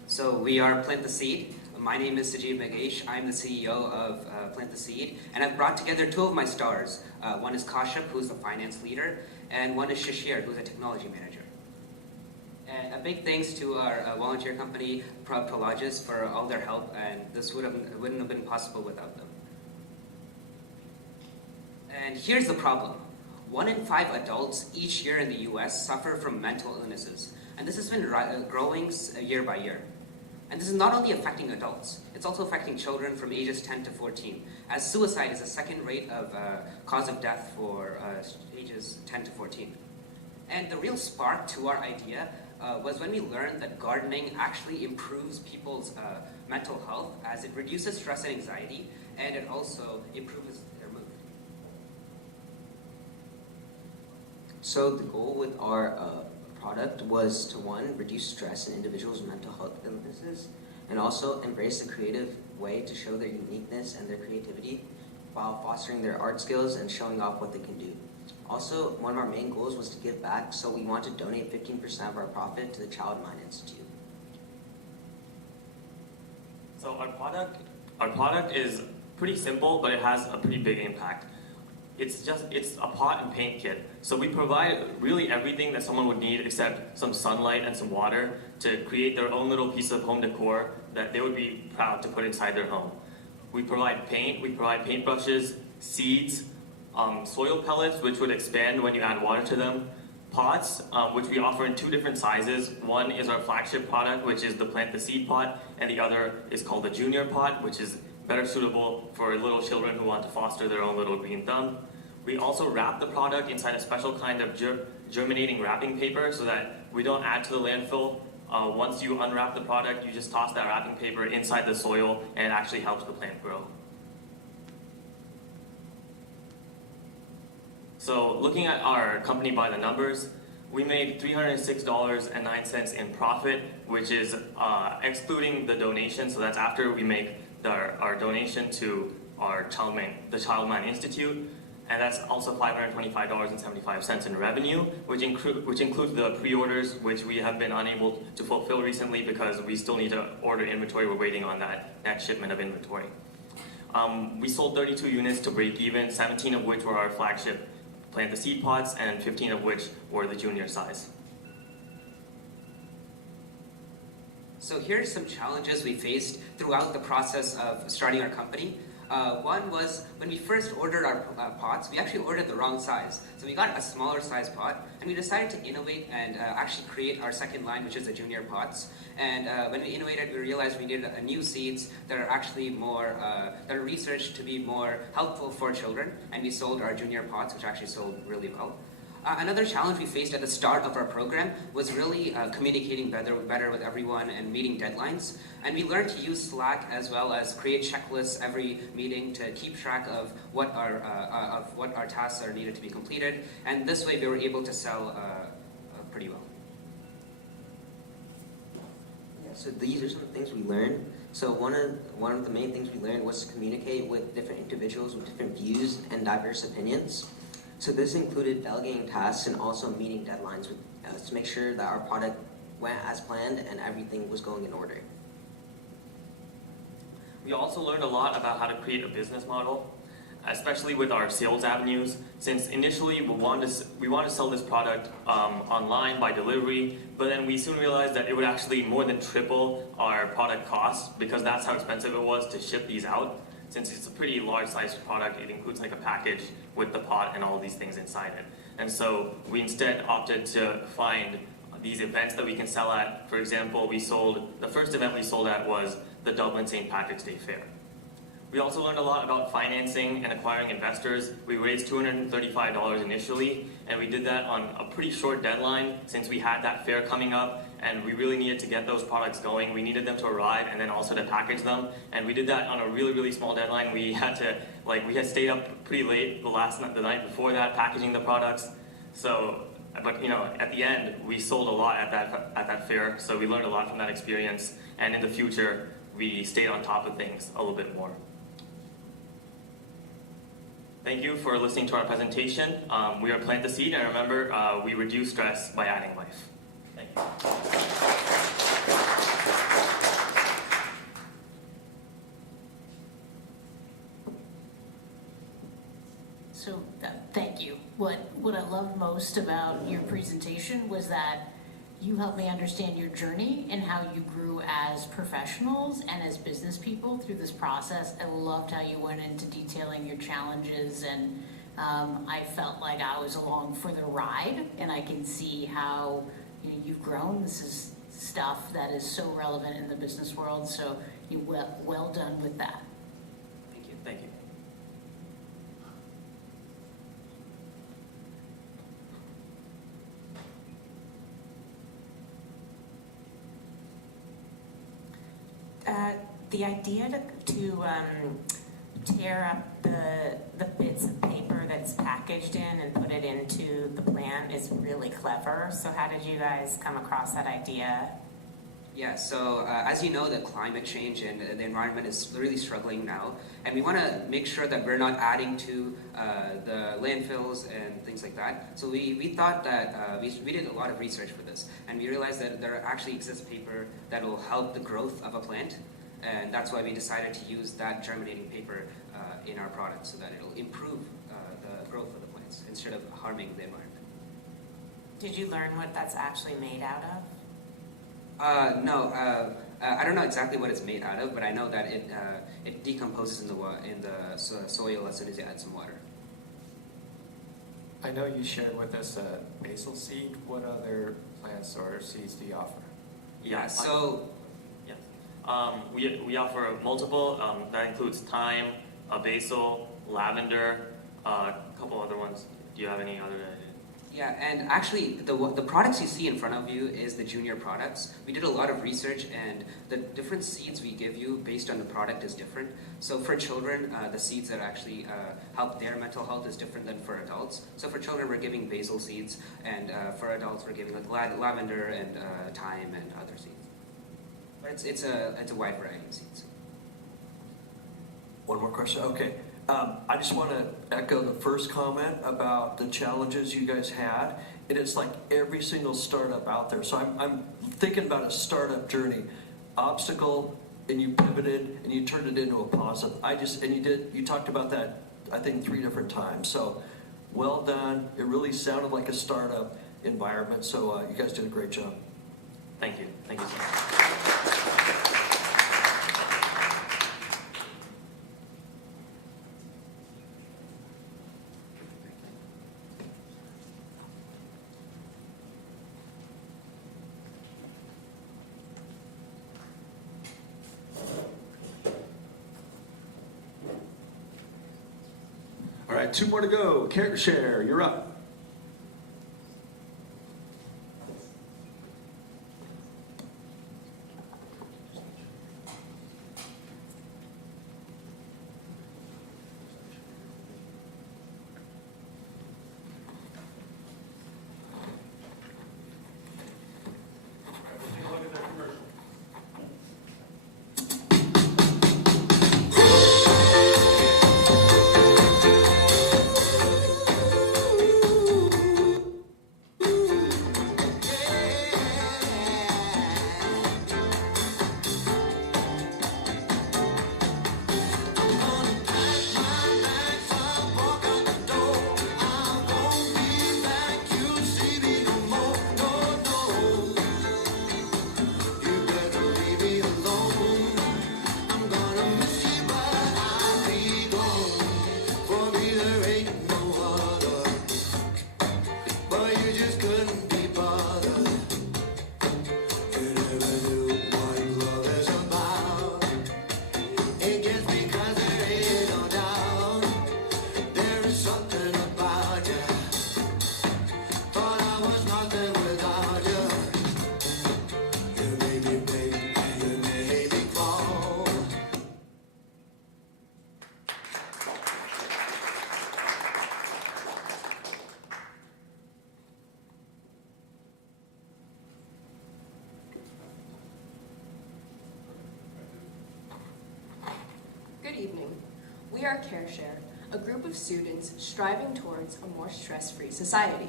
So we are Plant the Seed. My name is Sajid Megesh. I'm the CEO of Plant the Seed, and I've brought together two of my stars. One is Kashyap, who's the finance leader, and one is Shishir, who's a technology manager. And a big thanks to our volunteer company, Prologis, for all their help, and this wouldn't have been possible without them. And here's the problem. 1 in 5 adults each year in the US suffer from mental illnesses, and this has been growing year by year. And this is not only affecting adults, it's also affecting children from ages 10 to 14, as suicide is the second rate of cause of death for ages 10 to 14. And the real spark to our idea was when we learned that gardening actually improves people's mental health, as it reduces stress and anxiety, and it also improves their mood. So the goal with our product was to, one, reduce stress in individuals' mental health illnesses, and also embrace a creative way to show their uniqueness and their creativity while fostering their art skills and showing off what they can do. Also, one of our main goals was to give back, so we want to donate 15% of our profit to the Child Mind Institute. So our product is pretty simple, but it has a pretty big impact. It's a pot and paint kit. So we provide really everything that someone would need except some sunlight and some water to create their own little piece of home decor that they would be proud to put inside their home. We provide paint, we provide paintbrushes, seeds, soil pellets, which would expand when you add water to them, pots, which we offer in 2 different sizes. One is our flagship product, which is the Plant the Seed pot, and the other is called the Junior pot, which is better suitable for little children who want to foster their own little green thumb. We also wrap the product inside a special kind of germinating wrapping paper so that we don't add to the landfill. Once you unwrap the product, you just toss that wrapping paper inside the soil, and it actually helps the plant grow. So looking at our company by the numbers, we made $306.09 in profit, which is excluding the donation, so that's after we make our donation to the Child Mind Institute, and that's also $525.75 in revenue, which includes the pre-orders, which we have been unable to fulfill recently because we still need to order inventory. We're waiting on that next shipment of inventory. We sold 32 units to break even, 17 of which were our flagship plant the seed pots, and 15 of which were the junior size. So here are some challenges we faced throughout the process of starting our company. One was when we first ordered our pots, we actually ordered the wrong size. So we got a smaller size pot, and we decided to innovate and actually create our second line, which is the junior pots. And when we innovated, we realized we needed new seeds that are actually more, that are researched to be more helpful for children. And we sold our junior pots, which actually sold really well. Another challenge we faced at the start of our program was really communicating better with everyone and meeting deadlines. And we learned to use Slack as well as create checklists every meeting to keep track of what our tasks are needed to be completed. And this way we were able to sell pretty well. Yeah, so these are some things we learned. So one of the main things we learned was to communicate with different individuals with different views and diverse opinions. So this included delegating tasks and also meeting deadlines to make sure that our product went as planned and everything was going in order. We also learned a lot about how to create a business model, especially with our sales avenues. Since initially we wanted to sell this product online by delivery, but then we soon realized that it would actually more than triple our product cost because that's how expensive it was to ship these out. Since it's a pretty large sized product, it includes like a package with the pot and all of these things inside it. And so we instead opted to find these events that we can sell at. For example, the first event we sold at was the Dublin St. Patrick's Day Fair. We also learned a lot about financing and acquiring investors. We raised $235 initially, and we did that on a pretty short deadline since we had that fair coming up, and we really needed to get those products going. We needed them to arrive and then also to package them, and we did that on a really, really small deadline. We had stayed up pretty late the night before that, packaging the products. So, but at the end, we sold a lot at that fair, so we learned a lot from that experience, and in the future, we stayed on top of things a little bit more. Thank you for listening to our presentation. We are Plant the Seed, and remember, we reduce stress by adding life. Thank you. So, thank you. What I loved most about your presentation was that you helped me understand your journey and how you grew as professionals and as business people through this process. I loved how you went into detailing your challenges, and I felt like I was along for the ride, and I can see how you've grown. This is stuff that is so relevant in the business world, so well done with that. Thank you. Thank you. The idea to tear up the bits of paper that's packaged in and put it into the plant is really clever. So how did you guys come across that idea? Yeah, so as you know, the climate change and the environment is really struggling now, and we want to make sure that we're not adding to the landfills and things like that. So we thought that we did a lot of research for this, and we realized that there actually exists paper that will help the growth of a plant, and that's why we decided to use that germinating paper in our product so that it'll improve the growth of the plants instead of harming the environment. Did you learn what that's actually made out of? No, I don't know exactly what it's made out of, but I know that it decomposes in the soil as soon as you add some water. I know you shared with us basil seed. What other plants or seeds do you offer? Yeah, so we offer multiple. That includes thyme, basil, lavender, a couple other ones. Do you have any other? Yeah, and actually, the products you see in front of you is the junior products. We did a lot of research, and the different seeds we give you based on the product is different. So for children, the seeds that actually help their mental health is different than for adults. So for children, we're giving basil seeds, and for adults, we're giving like lavender and thyme and other seeds. But it's a wide variety of seeds. One more question. Okay. I just want to echo the first comment about the challenges you guys had. And it's like every single startup out there. So I'm thinking about a startup journey. Obstacle and you pivoted and you turned it into a positive. You talked about that, I think, 3 different times. So well done. It really sounded like a startup environment. So you guys did a great job. Thank you. Thank you so much. All right, 2 more to go. Character share, you're up. Good evening. We are CareShare, a group of students striving towards a more stress-free society.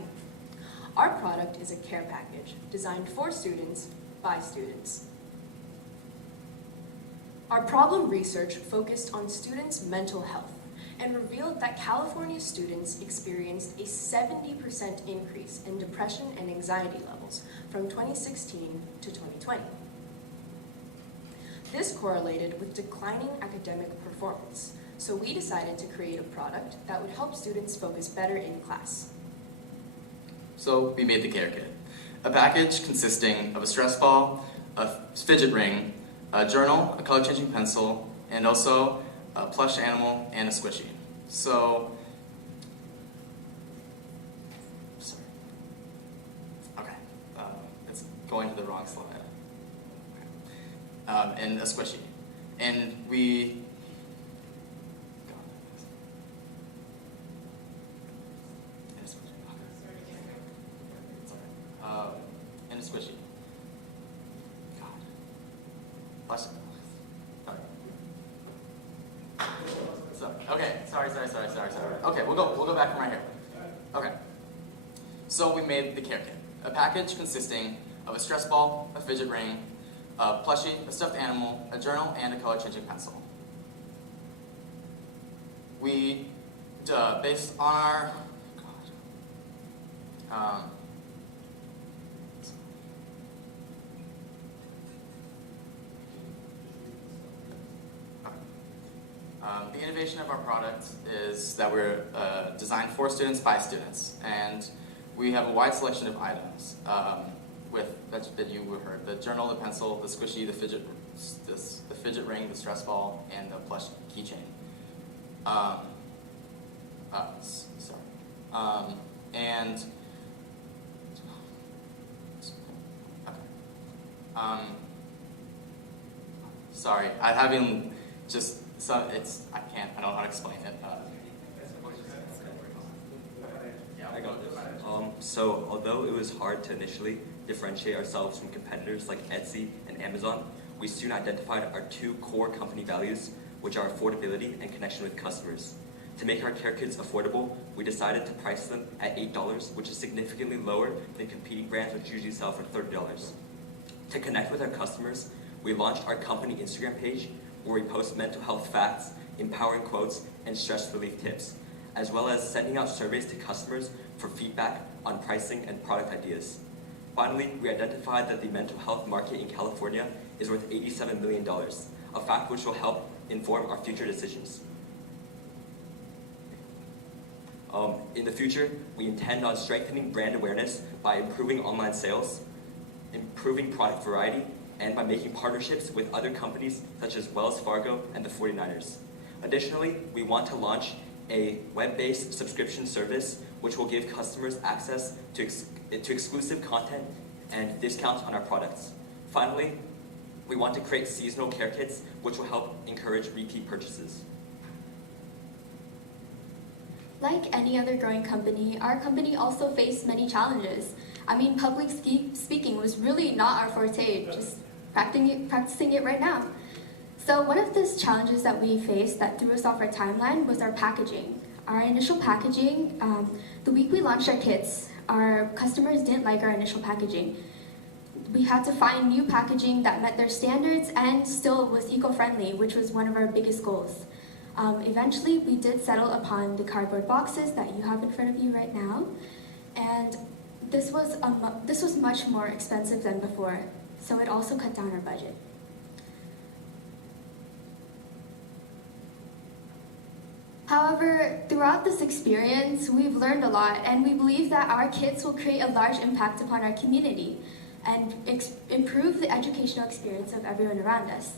Our product is a care package designed for students by students. Our problem research focused on students' mental health and revealed that California students experienced a 70% increase in depression and anxiety levels from 2016 to 2020. This correlated with declining academic performance, so we decided to create a product that would help students focus better in class. So we made the Care Kit, a package consisting of a stress ball, a fidget ring, a journal, a color-changing pencil, and also a plush animal and a squishy. So, sorry. Okay, it's going to the wrong slide. And a squishy. And we and a squishy. God. Bless him. So, okay, sorry. Okay, we'll go back from right here. Okay. So we made the Care Kit, a package consisting of a stress ball, a fidget ring, a plushie, a stuffed animal, a journal, and a color-changing pencil. We, based on our, the innovation of our product is that we're designed for students by students, and we have a wide selection of items with that you heard: the journal, the pencil, the squishy, the fidget ring, the stress ball, and the plush keychain. And sorry, I'm having just some. I don't know how to explain it. So although it was hard to initially differentiate ourselves from competitors like Etsy and Amazon, we soon identified our 2 core company values, which are affordability and connection with customers. To make our care kits affordable, we decided to price them at $8, which is significantly lower than competing brands which usually sell for $30. To connect with our customers, we launched our company Instagram page where we post mental health facts, empowering quotes, and stress relief tips, as well as sending out surveys to customers for feedback on pricing and product ideas. Finally, we identified that the mental health market in California is worth $87 million, a fact which will help inform our future decisions. In the future, we intend on strengthening brand awareness by improving online sales, improving product variety, and by making partnerships with other companies such as Wells Fargo and the 49ers. Additionally, we want to launch a web-based subscription service which will give customers access to exclusive content and discounts on our products. Finally, we want to create seasonal care kits which will help encourage repeat purchases. Like any other growing company, our company also faced many challenges. I mean, public speaking was really not our forte, just practicing it right now. So one of those challenges that we faced that threw us off our timeline was our packaging. Our initial packaging, the week we launched our kits, our customers didn't like our initial packaging. We had to find new packaging that met their standards and still was eco-friendly, which was one of our biggest goals. Eventually, we did settle upon the cardboard boxes that you have in front of you right now, and this was much more expensive than before, so it also cut down our budget. However, throughout this experience, we've learned a lot, and we believe that our kits will create a large impact upon our community and improve the educational experience of everyone around us.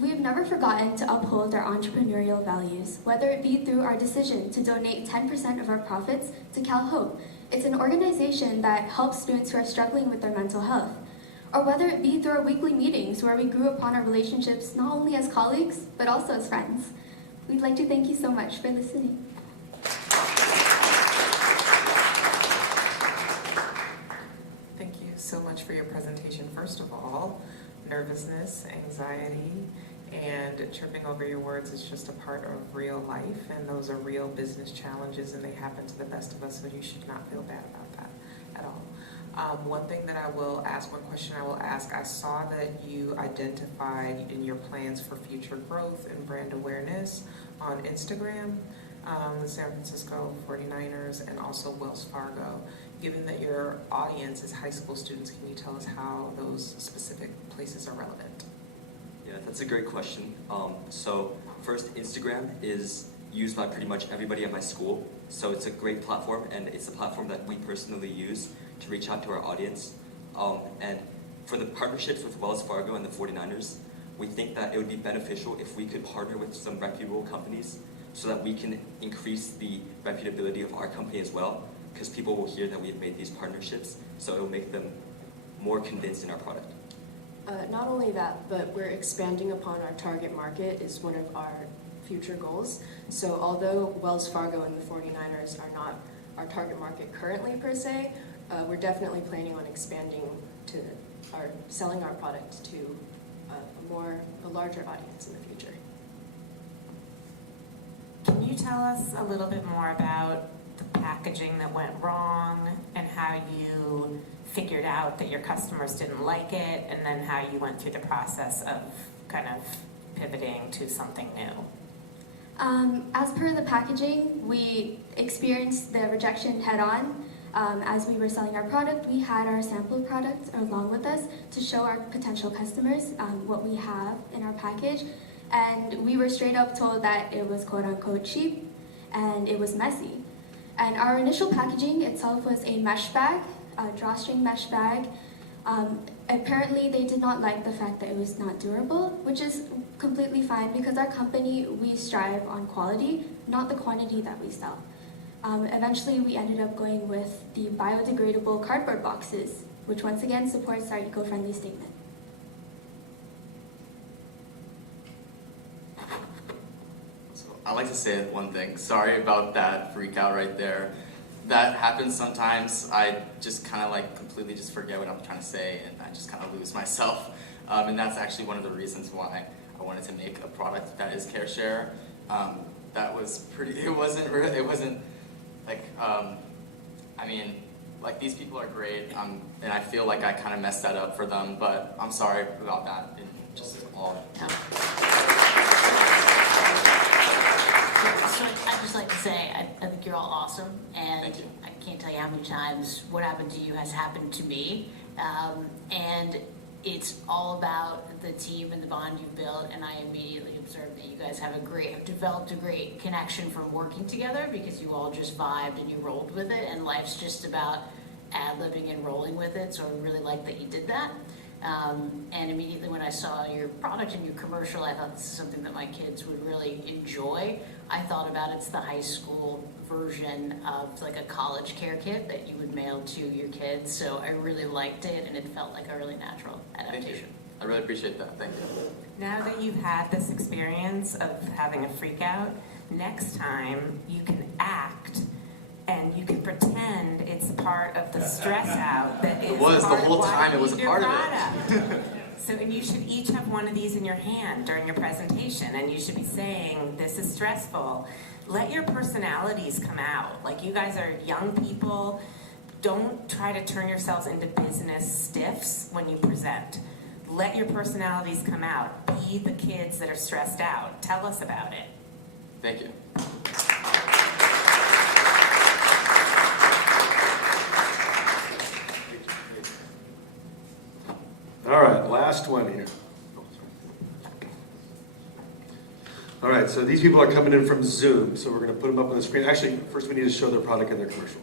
We have never forgotten to uphold our entrepreneurial values, whether it be through our decision to donate 10% of our profits to Cal Hope. It's an organization that helps students who are struggling with their mental health. Or whether it be through our weekly meetings where we grew upon our relationships not only as colleagues, but also as friends. We'd like to thank you so much for listening. Thank you so much for your presentation. First of all, nervousness, anxiety, and tripping over your words is just a part of real life, and those are real business challenges, and they happen to the best of us, so you should not feel bad about that at all. One question I will ask, I saw that you identified in your plans for future growth and brand awareness on Instagram, the San Francisco 49ers and also Wells Fargo. Given that your audience is high school students, can you tell us how those specific places are relevant? Yeah, that's a great question. So first, Instagram is used by pretty much everybody at my school. So it's a great platform, and it's a platform that we personally use to reach out to our audience. And for the partnerships with Wells Fargo and the 49ers, we think that it would be beneficial if we could partner with some reputable companies so that we can increase the reputability of our company as well, because people will hear that we've made these partnerships, so it will make them more convinced in our product. Not only that, but we're expanding upon our target market is one of our future goals. So although Wells Fargo and the 49ers are not our target market currently per se, we're definitely planning on expanding to selling our product to a larger audience in the future. Can you tell us a little bit more about the packaging that went wrong and how you figured out that your customers didn't like it, and then how you went through the process of kind of pivoting to something new? As per the packaging, we experienced the rejection head-on. As we were selling our product, we had our sample product along with us to show our potential customers what we have in our package. And we were straight up told that it was quote-unquote cheap and it was messy. And our initial packaging itself was a mesh bag, a drawstring mesh bag. Apparently they did not like the fact that it was not durable, which is completely fine because our company, we strive on quality, not the quantity that we sell. Eventually we ended up going with the biodegradable cardboard boxes, which once again supports our eco-friendly statement. I'd like to say one thing. Sorry about that freak out right there. That happens sometimes. I just kind of like completely just forget what I'm trying to say, and I just kind of lose myself. And that's actually one of the reasons why I wanted to make a product that is CareShare. That was pretty. It wasn't like. I mean, like these people are great, and I feel like I kind of messed that up for them, but I'm sorry about that. And just all. So I'd just like to say, I think you're all awesome, and I can't tell you how many times what happened to you has happened to me, and it's all about the team and the bond you've built, and I immediately observed that you guys have developed a great connection from working together because you all just vibed and you rolled with it, and life's just about ad-libbing and rolling with it, so I really like that you did that. And immediately when I saw your product and your commercial, I thought this is something that my kids would really enjoy. I thought about it's the high school version of like a college care kit that you would mail to your kids. So I really liked it, and it felt like a really natural adaptation. I really appreciate that. Thank you. Now that you've had this experience of having a freak out, next time you can act and you can pretend it's part of the stress out that is It was the part whole of why time. It you was a need your part of it. product. So, and you should each have one of these in your hand during your presentation, and you should be saying, this is stressful. Let your personalities come out. Like, you guys are young people. Don't try to turn yourselves into business stiffs when you present. Let your personalities come out. Be the kids that are stressed out. Tell us about it. Thank you. All right, last one here. All right, so these people are coming in from Zoom, so we're going to put them up on the screen. Actually, first we need to show their product and their commercial.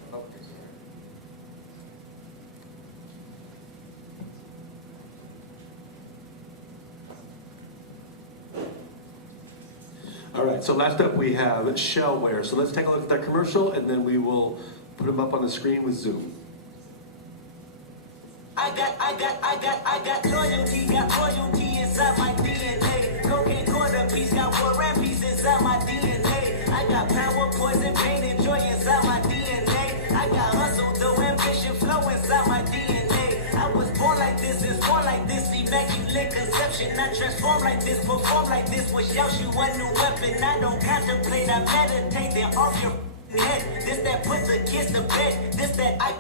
All right, so last up we have Shellware. So let's take a look at that commercial, and then we will put them up on the screen with Zoom. I got loyalty inside my DNA. Cocaine quarter piece, got war and peace inside my DNA. I got power, poison, pain, and joy inside my DNA. I got hustle, though, ambition, flow inside my DNA. I was born like this, is born like this, immaculate conception. I transform like this, perform like this, wish out you a new weapon. I don't contemplate, I meditate, then off your head. This that puts against the bed. This that I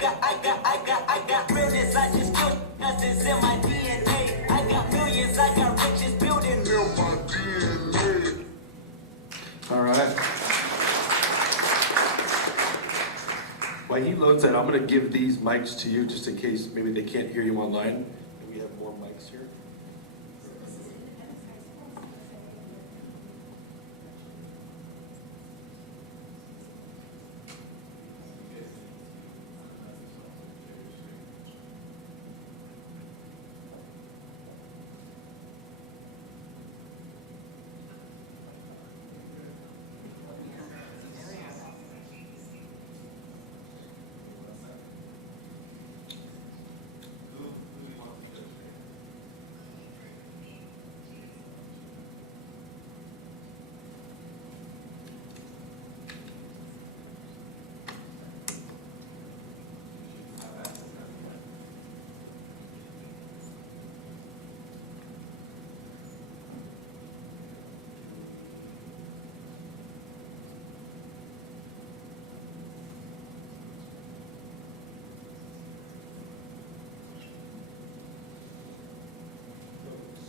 got realness. I just kill cause it's in my DNA. I got millions, I got riches building in my DNA. All right. While he loads that, I'm going to give these mics to you just in case maybe they can't hear you online. And we have more mics here.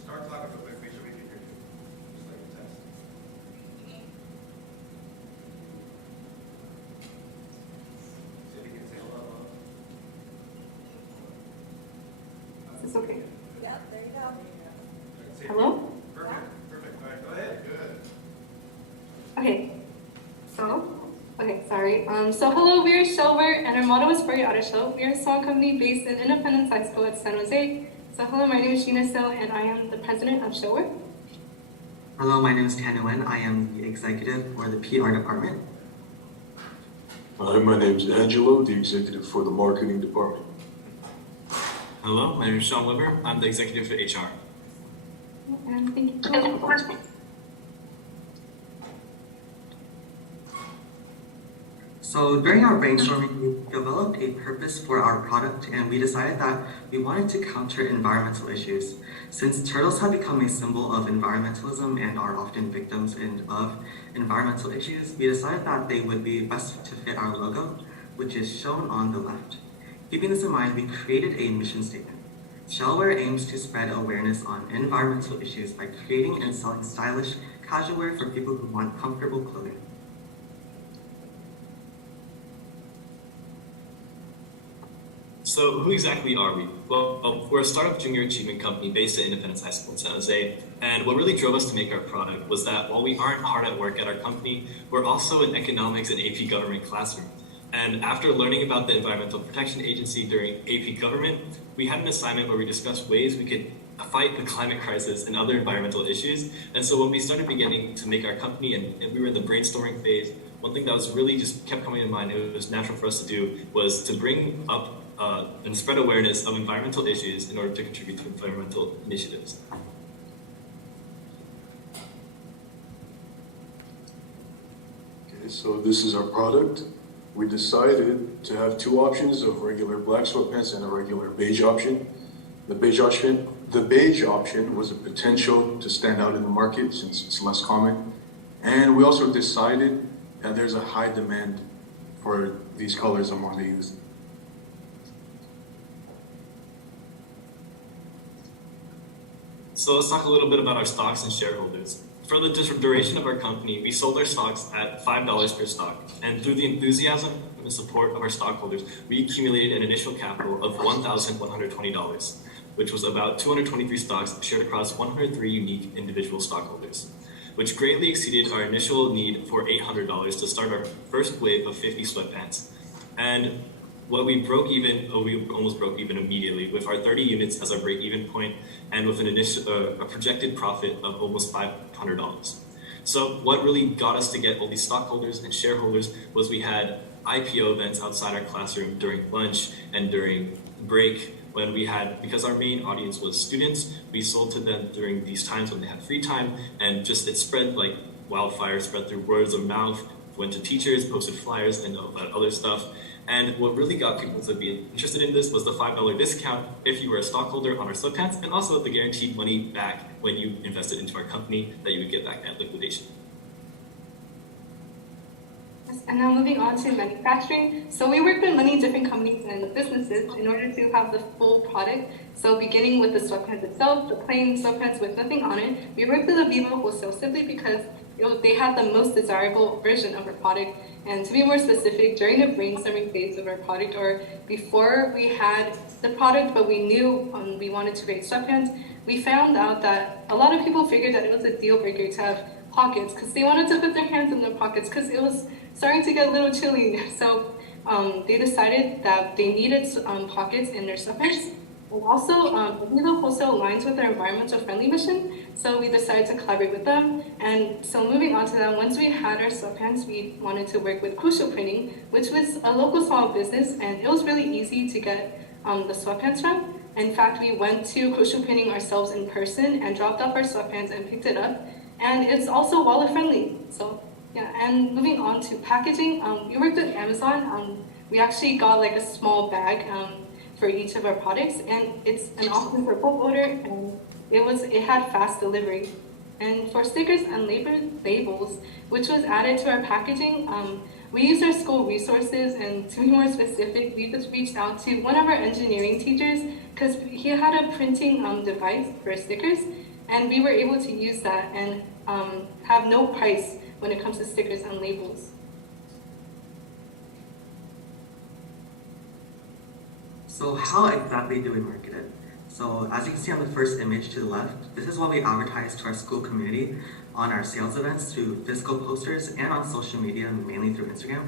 Start talking real quick, make sure we can hear you. Just like a test. See if you can say hello. Is this okay? Yeah, there you go. Hello? Perfect. All right, go ahead. Good. Okay. Sorry. So hello, we are Shellware, and our motto is for your auto show. We are a small company based in Independence High School at San Jose. So hello, my name is Gina So, and I am the president of Shellware. Hello, my name is Tanya Nguyen. I am the executive for the PR department. Hi, my name is Angelo, the executive for the marketing department. Hello, my name is Sean Weber. I'm the executive for HR. And thank you. So during our brainstorming, we developed a purpose for our product, and we decided that we wanted to counter environmental issues. Since turtles have become a symbol of environmentalism and are often victims of environmental issues, we decided that they would be best to fit our logo, which is shown on the left. Keeping this in mind, we created a mission statement. Shellwear aims to spread awareness on environmental issues by creating and selling stylish casual wear for people who want comfortable clothing. So who exactly are we? Well, we're a startup junior achievement company based at Independence High School in San Jose. And what really drove us to make our product was that while we aren't hard at work at our company, we're also an economics and AP government classroom. And after learning about the Environmental Protection Agency during AP government, we had an assignment where we discussed ways we could fight the climate crisis and other environmental issues. And so when we started beginning to make our company and we were in the brainstorming phase, one thing that was really just kept coming to mind, it was natural for us to do, was to bring up and spread awareness of environmental issues in order to contribute to environmental initiatives. Okay, so this is our product. We decided to have two options of regular black sweatpants and a regular beige option. The beige option was a potential to stand out in the market since it's less common. And we also decided that there's a high demand for these colors among the youth. So let's talk a little bit about our stocks and shareholders. For the duration of our company, we sold our stocks at $5 per stock. And through the enthusiasm and the support of our stockholders, we accumulated an initial capital of $1,120, which was about 223 stocks shared across 103 unique individual stockholders, which greatly exceeded our initial need for $800 to start our first wave of 50 sweatpants. And what we broke even, we almost broke even immediately with our 30 units as our break-even point and with an a projected profit of almost $500. So what really got us to get all these stockholders and shareholders was we had IPO events outside our classroom during lunch and during break when we had, because our main audience was students, we sold to them during these times when they had free time, and just it spread like wildfire, spread through words of mouth, went to teachers, posted flyers, and all that other stuff. And what really got people to be interested in this was the $5 discount if you were a stockholder on our sweatpants, and also the guaranteed money back when you invested into our company that you would get back at liquidation. And now moving on to manufacturing. So we work with many different companies and businesses in order to have the full product. So beginning with the sweatpants itself, the plain sweatpants with nothing on it, we work with Vivo Wholesale simply because they had the most desirable version of our product. And to be more specific, during the brainstorming phase of our product, or before we had the product but we knew we wanted to create sweatpants, we found out that a lot of people figured that it was a deal breaker to have pockets because they wanted to put their hands in their pockets because it was starting to get a little chilly. So they decided that they needed pockets in their sweatpants. And also, Vivo Wholesale aligns with our environmental friendly mission, so we decided to collaborate with them. And so moving on to that, once we had our sweatpants, we wanted to work with Crucial Printing, which was a local small business, and it was really easy to get the sweatpants from. In fact, we went to Crucial Printing ourselves in person and dropped off our sweatpants and picked it up. And it's also wallet friendly. So yeah, and moving on to packaging, we worked with Amazon. We actually got like a small bag for each of our products, and it's an option for bulk order, and it had fast delivery. And for stickers and labels, which was added to our packaging, we used our school resources, and to be more specific, we just reached out to one of our engineering teachers because he had a printing device for stickers, and we were able to use that and have no price when it comes to stickers and labels. So how exactly do we market it? So as you can see on the first image to the left, this is what we advertise to our school community on our sales events through physical posters and on social media, mainly through Instagram.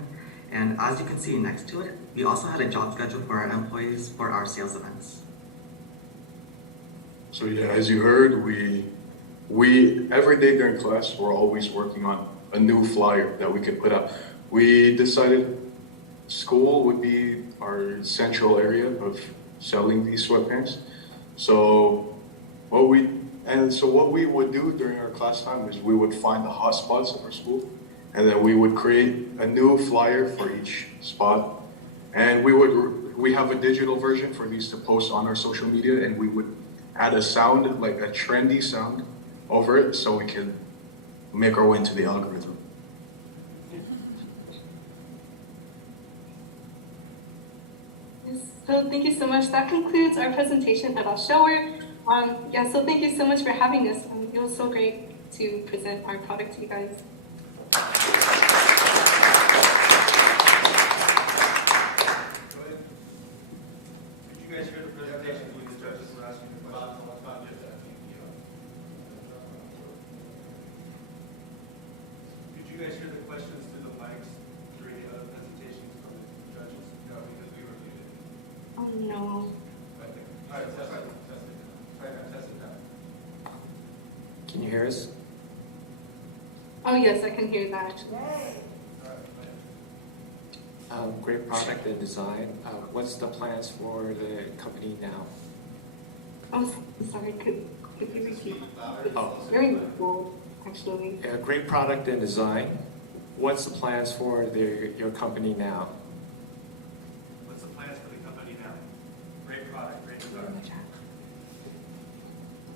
And as you can see next to it, we also had a job schedule for our employees for our sales events. So yeah, as you heard, we every day during class, we're always working on a new flyer that we could put up. We decided school would be our central area of selling these sweatpants. So what we would do during our class time is we would find the hot spots of our school, and then we would create a new flyer for each spot. And we have a digital version for these to post on our social media, and we would add a sound, like a trendy sound over it, so we can make our way into the algorithm. So thank you so much. That concludes our presentation about Shower. Yeah, so thank you so much for having us. It was so great to present our product to you guys. Did you guys hear the presentation when the judges were asking the questions? Did you guys hear the questions through the mics during the other presentations from the judges? No, because we reviewed it. Oh no. All right, test it. Test it. Try that. Test it now. Can you hear us? Oh yes, I can hear that. Great product and design. What's the plans for the company now? Oh, sorry, could you repeat? Oh. Very bold, actually. Great product and design. What's the plans for your company now? What's the plans for the company now? Great product, great design.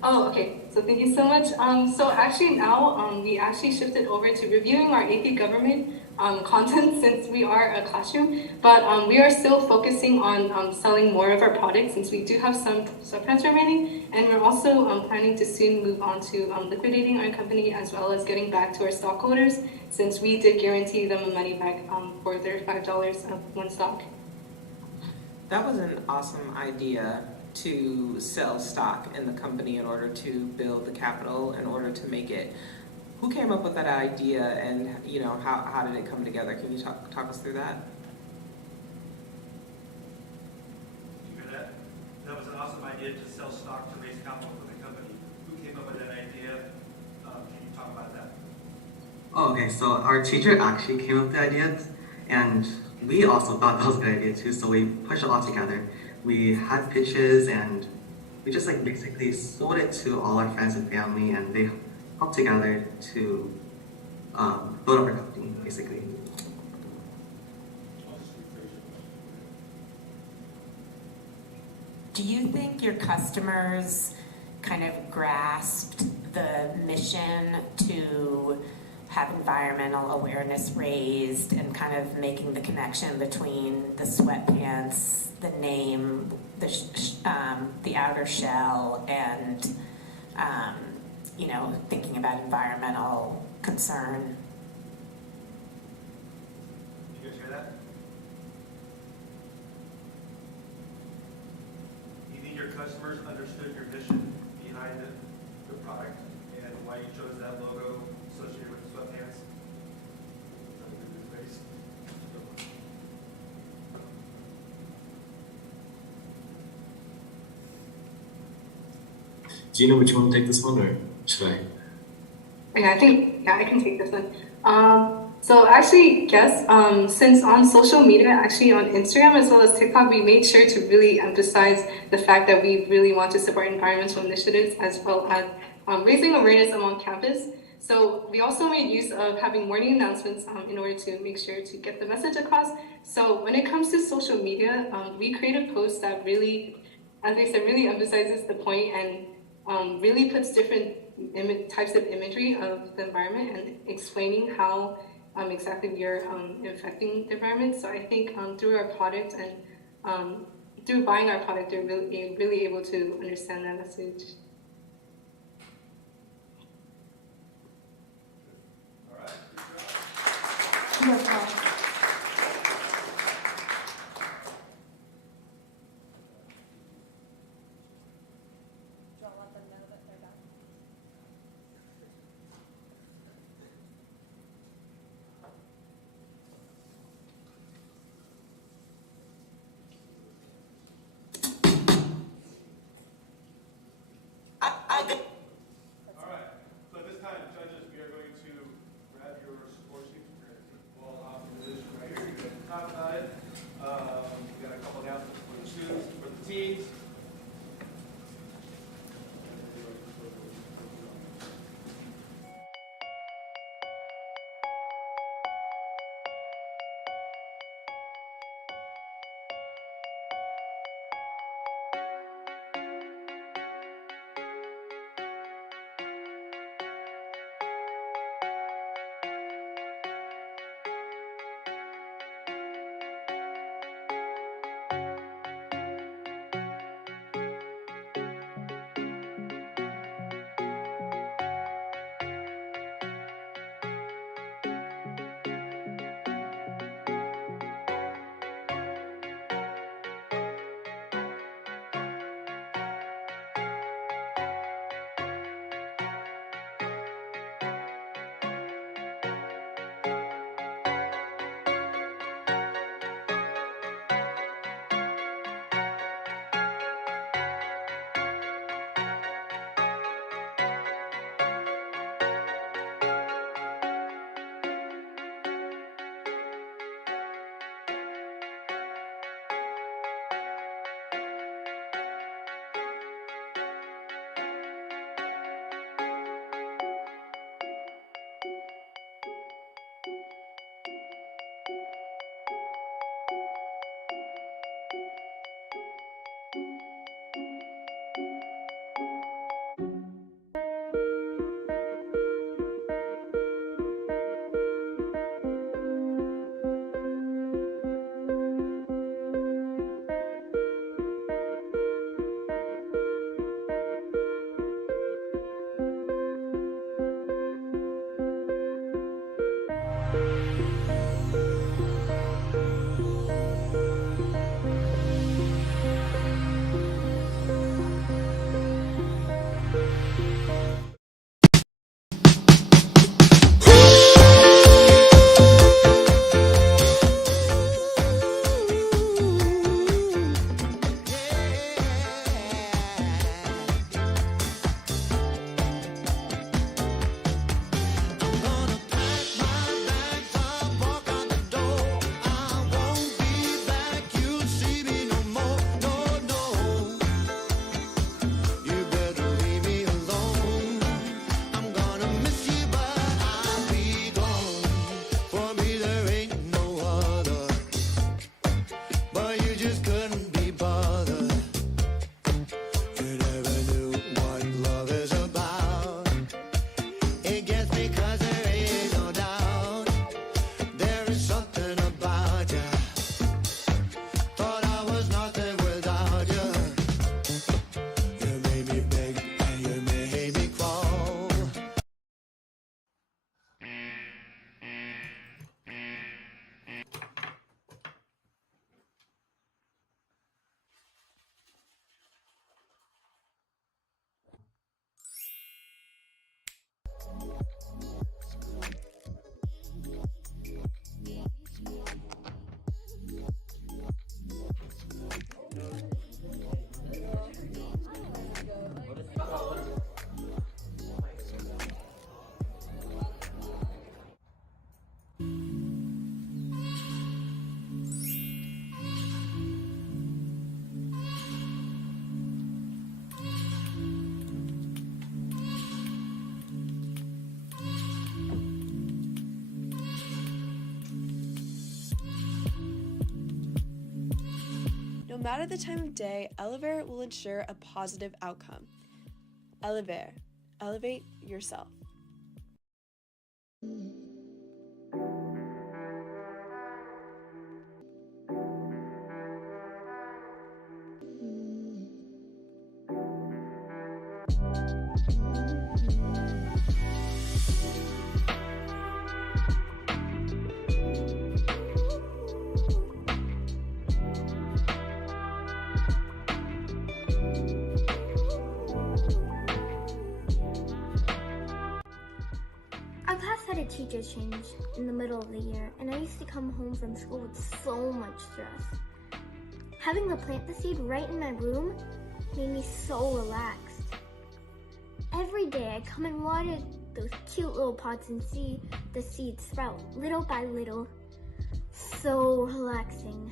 Oh, okay. So thank you so much. So actually now we actually shifted over to reviewing our AP government content since we are a classroom, but we are still focusing on selling more of our products since we do have some subgrants remaining, and we're also planning to soon move on to liquidating our company as well as getting back to our stockholders since we did guarantee them a money back for their $5 of one stock. That was an awesome idea to sell stock in the company in order to build the capital, in order to make it. Who came up with that idea, and how did it come together? Can you talk us through that? You hear that? That was an awesome idea to sell stock to raise capital for the company. Who came up with that idea? Can you talk about that? Oh, okay, so our teacher actually came up with the idea, and we also thought that was a good idea too, so we pushed it all together. We had pitches, and we just basically sold it to all our friends and family, and they helped together to build up our company, basically. Do you think your customers kind of grasped the mission to have environmental awareness raised and kind of making the connection between the sweatpants, the name, the outer shell, and thinking about environmental concern? You guys hear that? You think your customers understood your mission behind the product and why you chose that logo associated with sweatpants? Gina, would you want to take this one, or should I? Yeah, I can take this one. So actually, yes, since on social media, actually on Instagram as well as TikTok, we made sure to really emphasize the fact that we really want to support environmental initiatives as well as raising awareness among campus. So we also made use of having morning announcements in order to make sure to get the message across. So when it comes to social media, we create a post that really, as I said, really emphasizes the point and really puts different types of imagery of the environment and explaining how exactly we are affecting the environment. So I think through our product and through buying our product, they're really able to understand that message. All right. So at this time, judges, we are going to grab your score sheets. We're going to wall off the position right here. You guys can talk about it. We got a couple announcements for the students, for the teams. No matter the time of day, Elevare will ensure a positive outcome. Elevare. Elevate yourself. Our class had a teacher change in the middle of the year, and I used to come home from school with so much stress. Having the plant the seed right in my room made me so relaxed. Every day I come and water those cute little pots and see the seeds sprout little by little. So relaxing.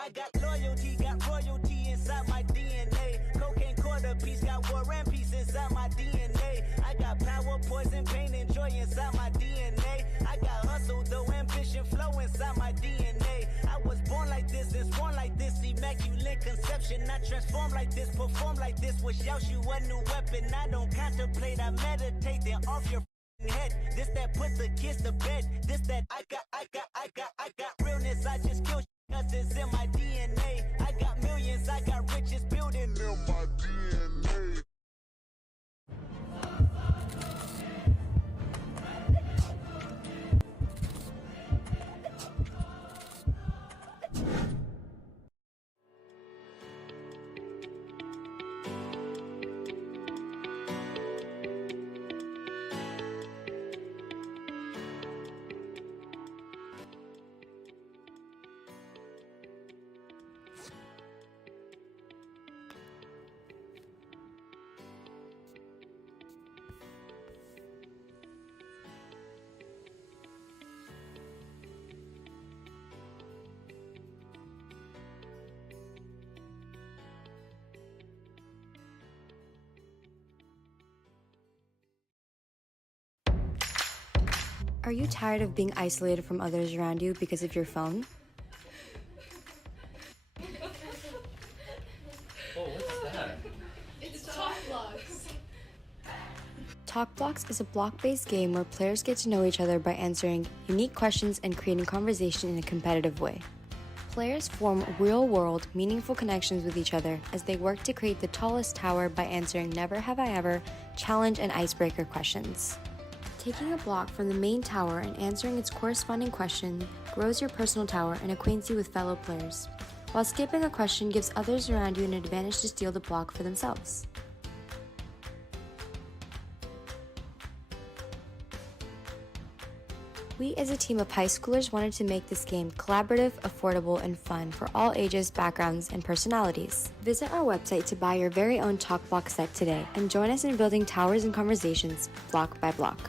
I got loyalty, got royalty inside my DNA. Cocaine quarter piece, got war and peace inside my DNA. I got power, poison, pain, and joy inside my DNA. I got hustle, though ambition, flow inside my DNA. I was born like this and sworn like this, immaculate conception. I transform like this, perform like this, wish out you a new weapon. I don't contemplate, I meditate, then off your head. This that put the kids to bed. This that I got realness. I just kill cause it's in my DNA. I got millions, I got riches building in my DNA. Are you tired of being isolated from others around you because of your phone? Oh, what's that? It's Talk Blocks. Talk Blocks is a block-based game where players get to know each other by answering unique questions and creating conversation in a competitive way. Players form real-world, meaningful connections with each other as they work to create the tallest tower by answering never have I ever, challenge and icebreaker questions. Taking a block from the main tower and answering its corresponding question grows your personal tower and acquaints you with fellow players, while skipping a question gives others around you an advantage to steal the block for themselves. We as a team of high schoolers wanted to make this game collaborative, affordable, and fun for all ages, backgrounds, and personalities. Visit our website to buy your very own Talk Block set today and join us in building towers and conversations block by block.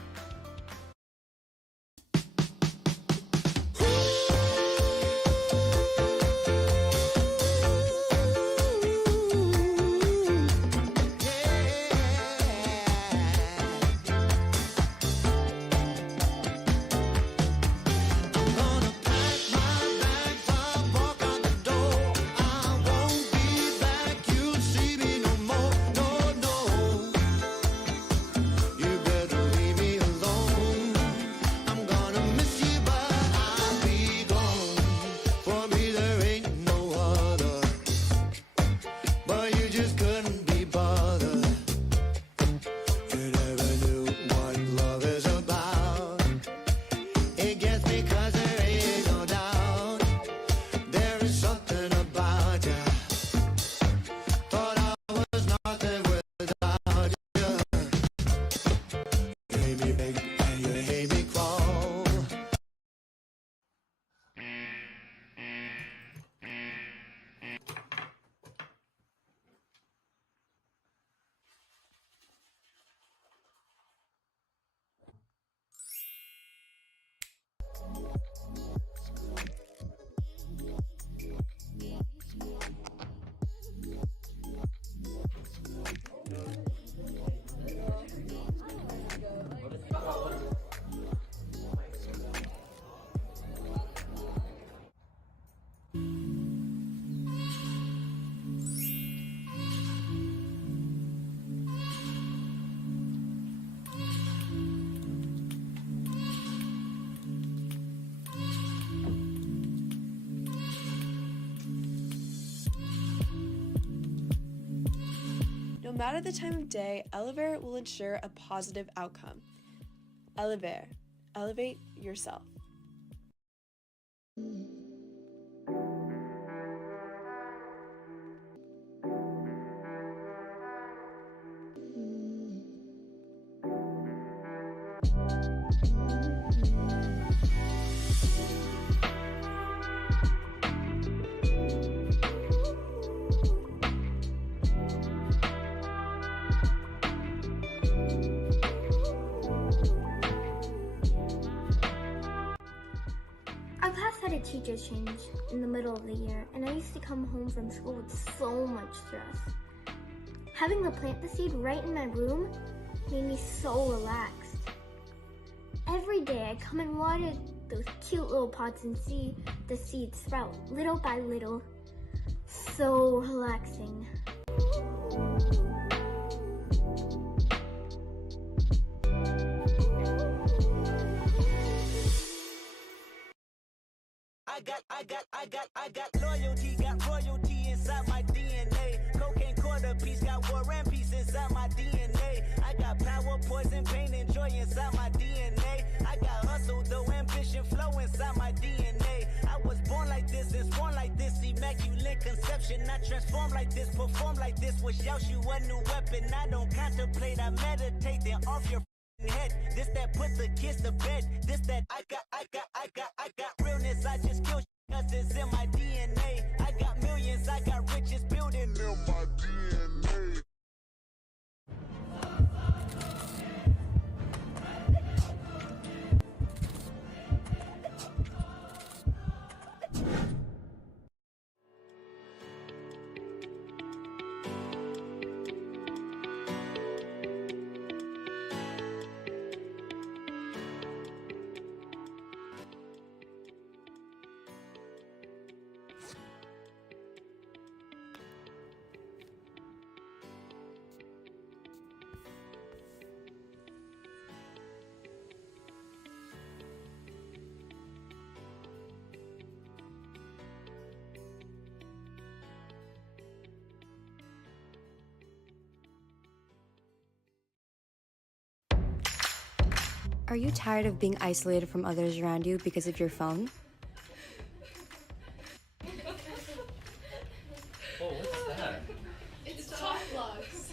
No matter the time of day, Elevate will ensure a positive outcome. Elevate. Elevate yourself. Our class had a teacher change in the middle of the year, and I used to come home from school with so much stress. Having the plant the seed right in my room made me so relaxed. Every day I come and water those cute little pots and see the seeds sprout little by little. So relaxing. I got loyalty, got royalty inside my DNA. Cocaine quarter piece, got war and peace inside my DNA. I got power, poison, pain, and joy inside my DNA. I got hustle, though ambition, flow inside my DNA. I was born like this and sworn like this, immaculate conception. I transform like this, perform like this, was Yaoshu a new weapon. I don't contemplate, I meditate, then off your head. This that put the kids to bed. This that I got realness. I just kill cause it's in my DNA. I got millions, I got riches building in my DNA. Are you tired of being isolated from others around you because of your phone? Oh, what's that? It's Talk Blocks.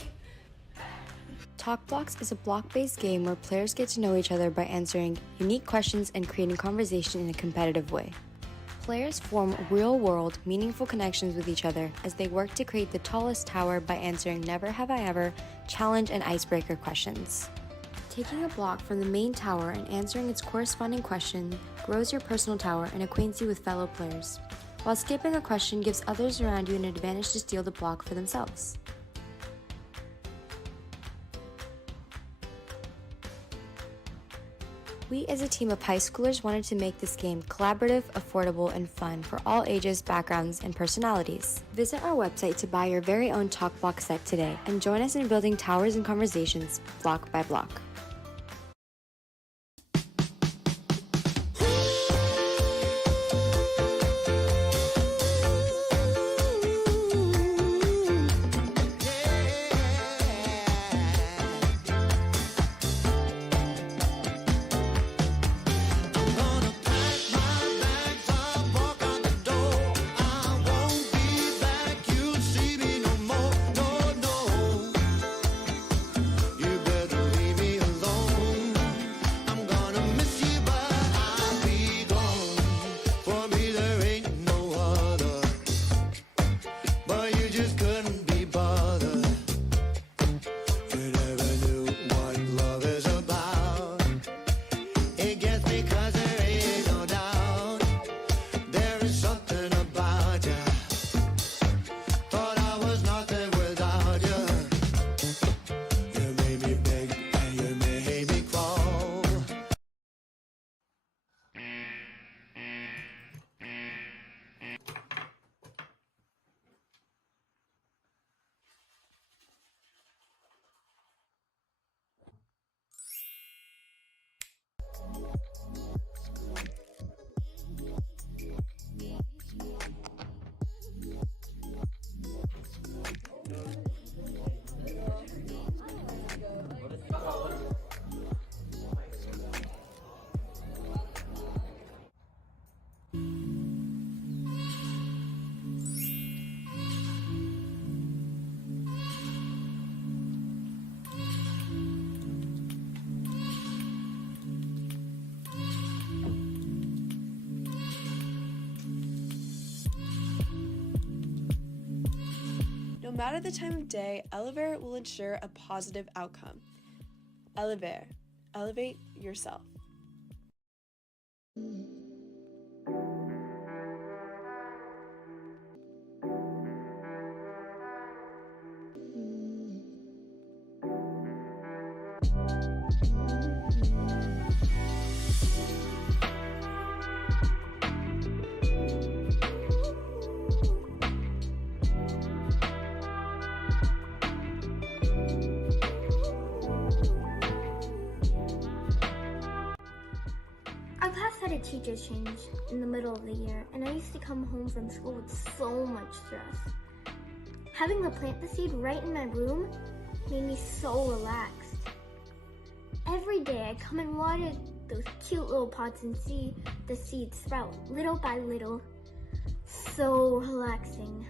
Talk Blocks is a block-based game where players get to know each other by answering unique questions and creating conversation in a competitive way. Players form real-world, meaningful connections with each other as they work to create the tallest tower by answering never have I ever, challenge, and icebreaker questions. Taking a block from the main tower and answering its corresponding question grows your personal tower and acquaints you with fellow players, while skipping a question gives others around you an advantage to steal the block for themselves. We as a team of high schoolers wanted to make this game collaborative, affordable, and fun for all ages, backgrounds, and personalities. Visit our website to buy your very own Talk Block set today and join us in building towers and conversations block by block. No matter the time of day, Elevate will ensure a positive outcome. Elevate. Elevate yourself. Our class had a teacher's change in the middle of the year, and I used to come home from school with so much stress. Having the plant the seed right in my room made me so relaxed. Every day I come and water those cute little pots and see the seeds sprout little by little. So relaxing.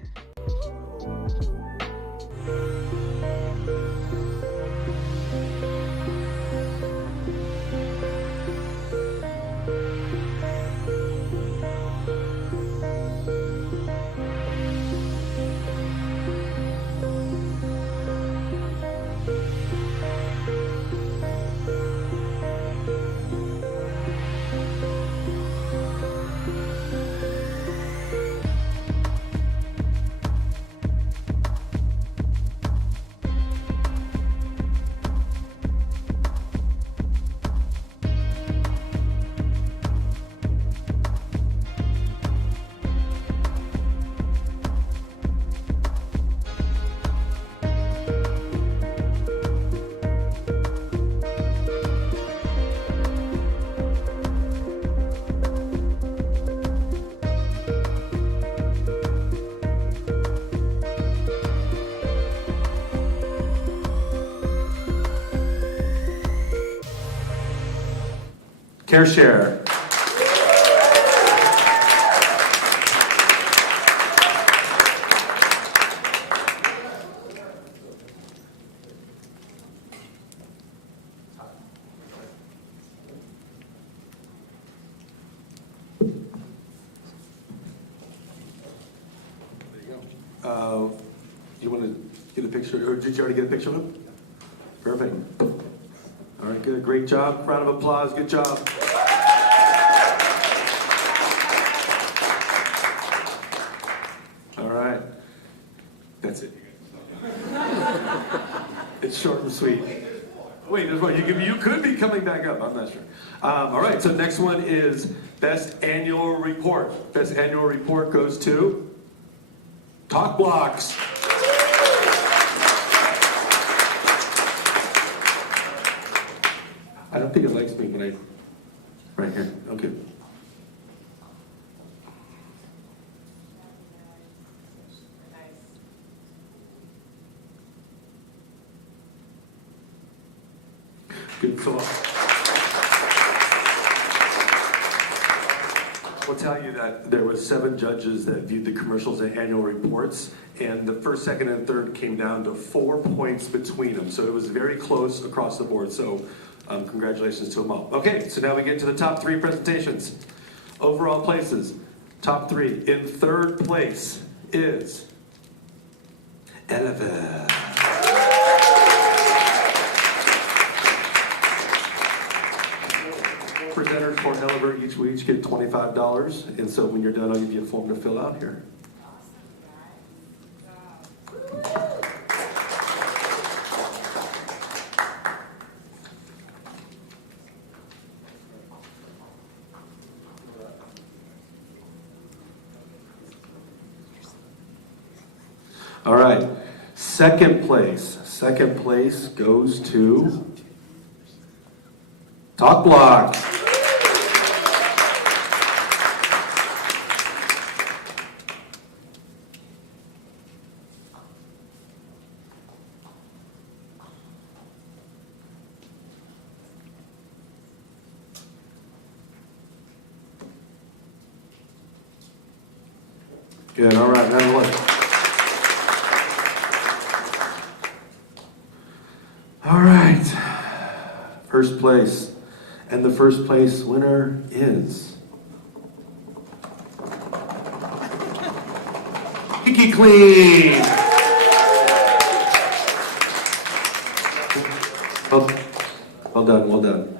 CareShare. You want to get a picture, or did you already get a picture of him? Perfect. All right, good. Great job. Round of applause. Good job. All right. That's it. It's short and sweet. Wait, there's one. You could be coming back up. I'm not sure. All right, so next one is Best Annual Report. Best Annual Report goes to Talk Blocks. I don't think it likes me when I, right here, okay. Good, so I'll tell you that there was 7 judges that viewed the commercials and annual reports, and the first, second, and third came down to 4 points between them. So it was very close across the board. So congratulations to them all. Okay, so now we get to the top 3 presentations. Overall places, top 3. In third place is Elevator. Presenters for Elevator each get $25, and so when you're done, I'll give you a form to fill out here. All right, second place goes to Talk Block. Good, all right, round of applause. All right, first place, and the first place winner is Kiki Clean. Well done, well done.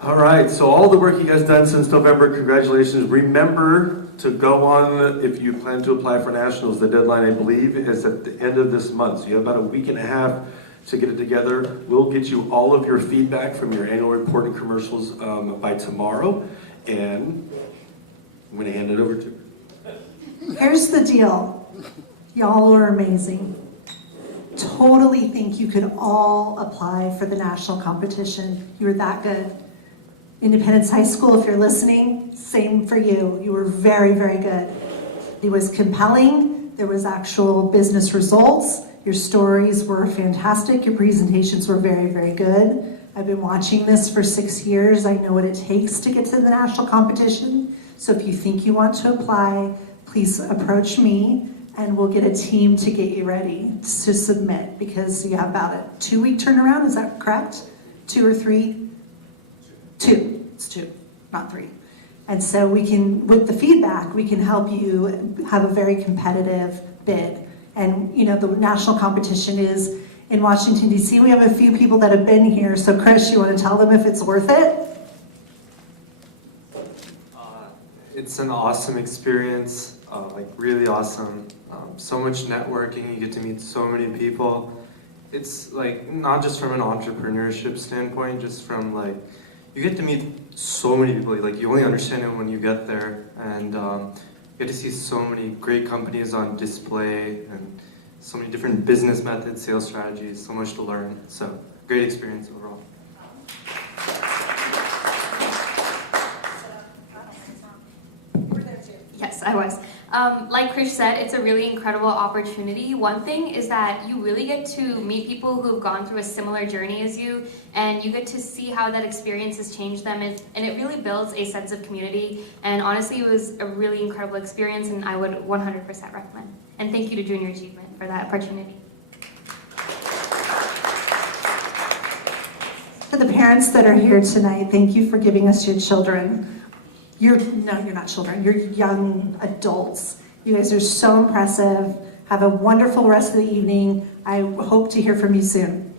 All right, so all the work you guys done since November, congratulations. Remember to go on, if you plan to apply for nationals, the deadline, I believe, is at the end of this month. So you have about a week and a half to get it together. We'll get you all of your feedback from your annual report and commercials by tomorrow. And I'm going to hand it over to her. Here's the deal. Y'all are amazing. Totally think you could all apply for the national competition. You were that good. Independence High School, if you're listening, same for you. You were very, very good. It was compelling. There was actual business results. Your stories were fantastic. Your presentations were very, very good. I've been watching this for 6 years. I know what it takes to get to the national competition. So if you think you want to apply, please approach me and we'll get a team to get you ready to submit, because you have about a 2-week turnaround. Is that correct? 2 or 3? 2. It's 2, not 3. And so we can, with the feedback, we can help you have a very competitive bid. And you know, the national competition is in Washington, D.C. We have a few people that have been here. So Chris, you want to tell them if it's worth it? It's an awesome experience, like really awesome. So much networking, you get to meet so many people. It's like, not just from an entrepreneurship standpoint, just from like, you get to meet so many people, like you only understand it when you get there. And You get to see so many great companies on display and so many different business methods, sales strategies, so much to learn. So great experience overall. Yes, I was. Like Krish said, it's a really incredible opportunity. One thing is that you really get to meet people who've gone through a similar journey as you, and you get to see how that experience has changed them, and it really builds a sense of community. And honestly, it was a really incredible experience, and I would 100% recommend. And thank you to Junior Achievement for that opportunity. For the parents that are here tonight, thank you for giving us your children. You're not children, you're young adults. You guys are so impressive. Have a wonderful rest of the evening. I hope to hear from you soon.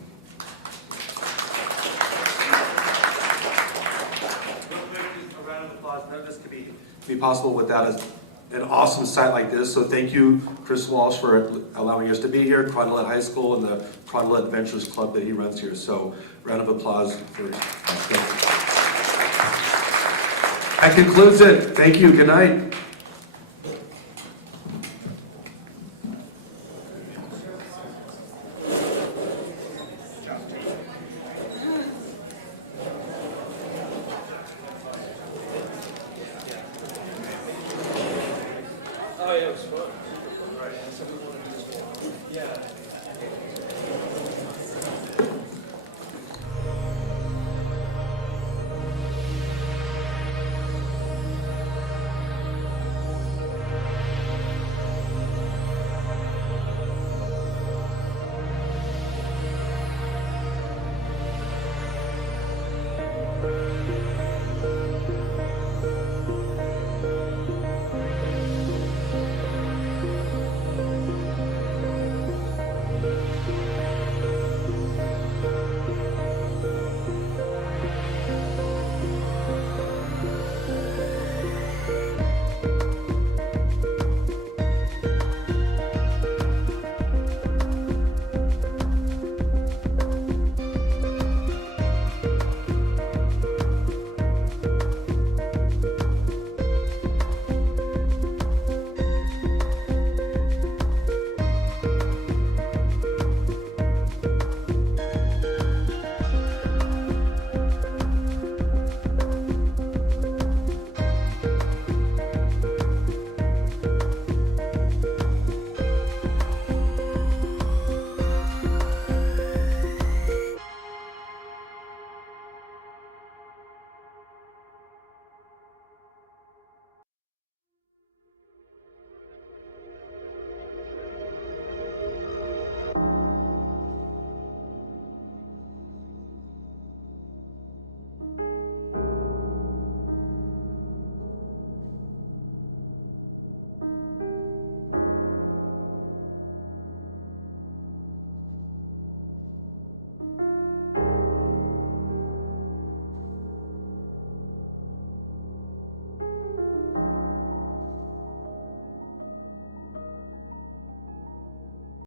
A round of applause. None of this could be possible without an awesome site like this. So thank you, Chris Walsh, for allowing us to be here, Crondelet High School, and the Crondelet Adventures Club that he runs here. So round of applause for That concludes it. Thank you. Good night.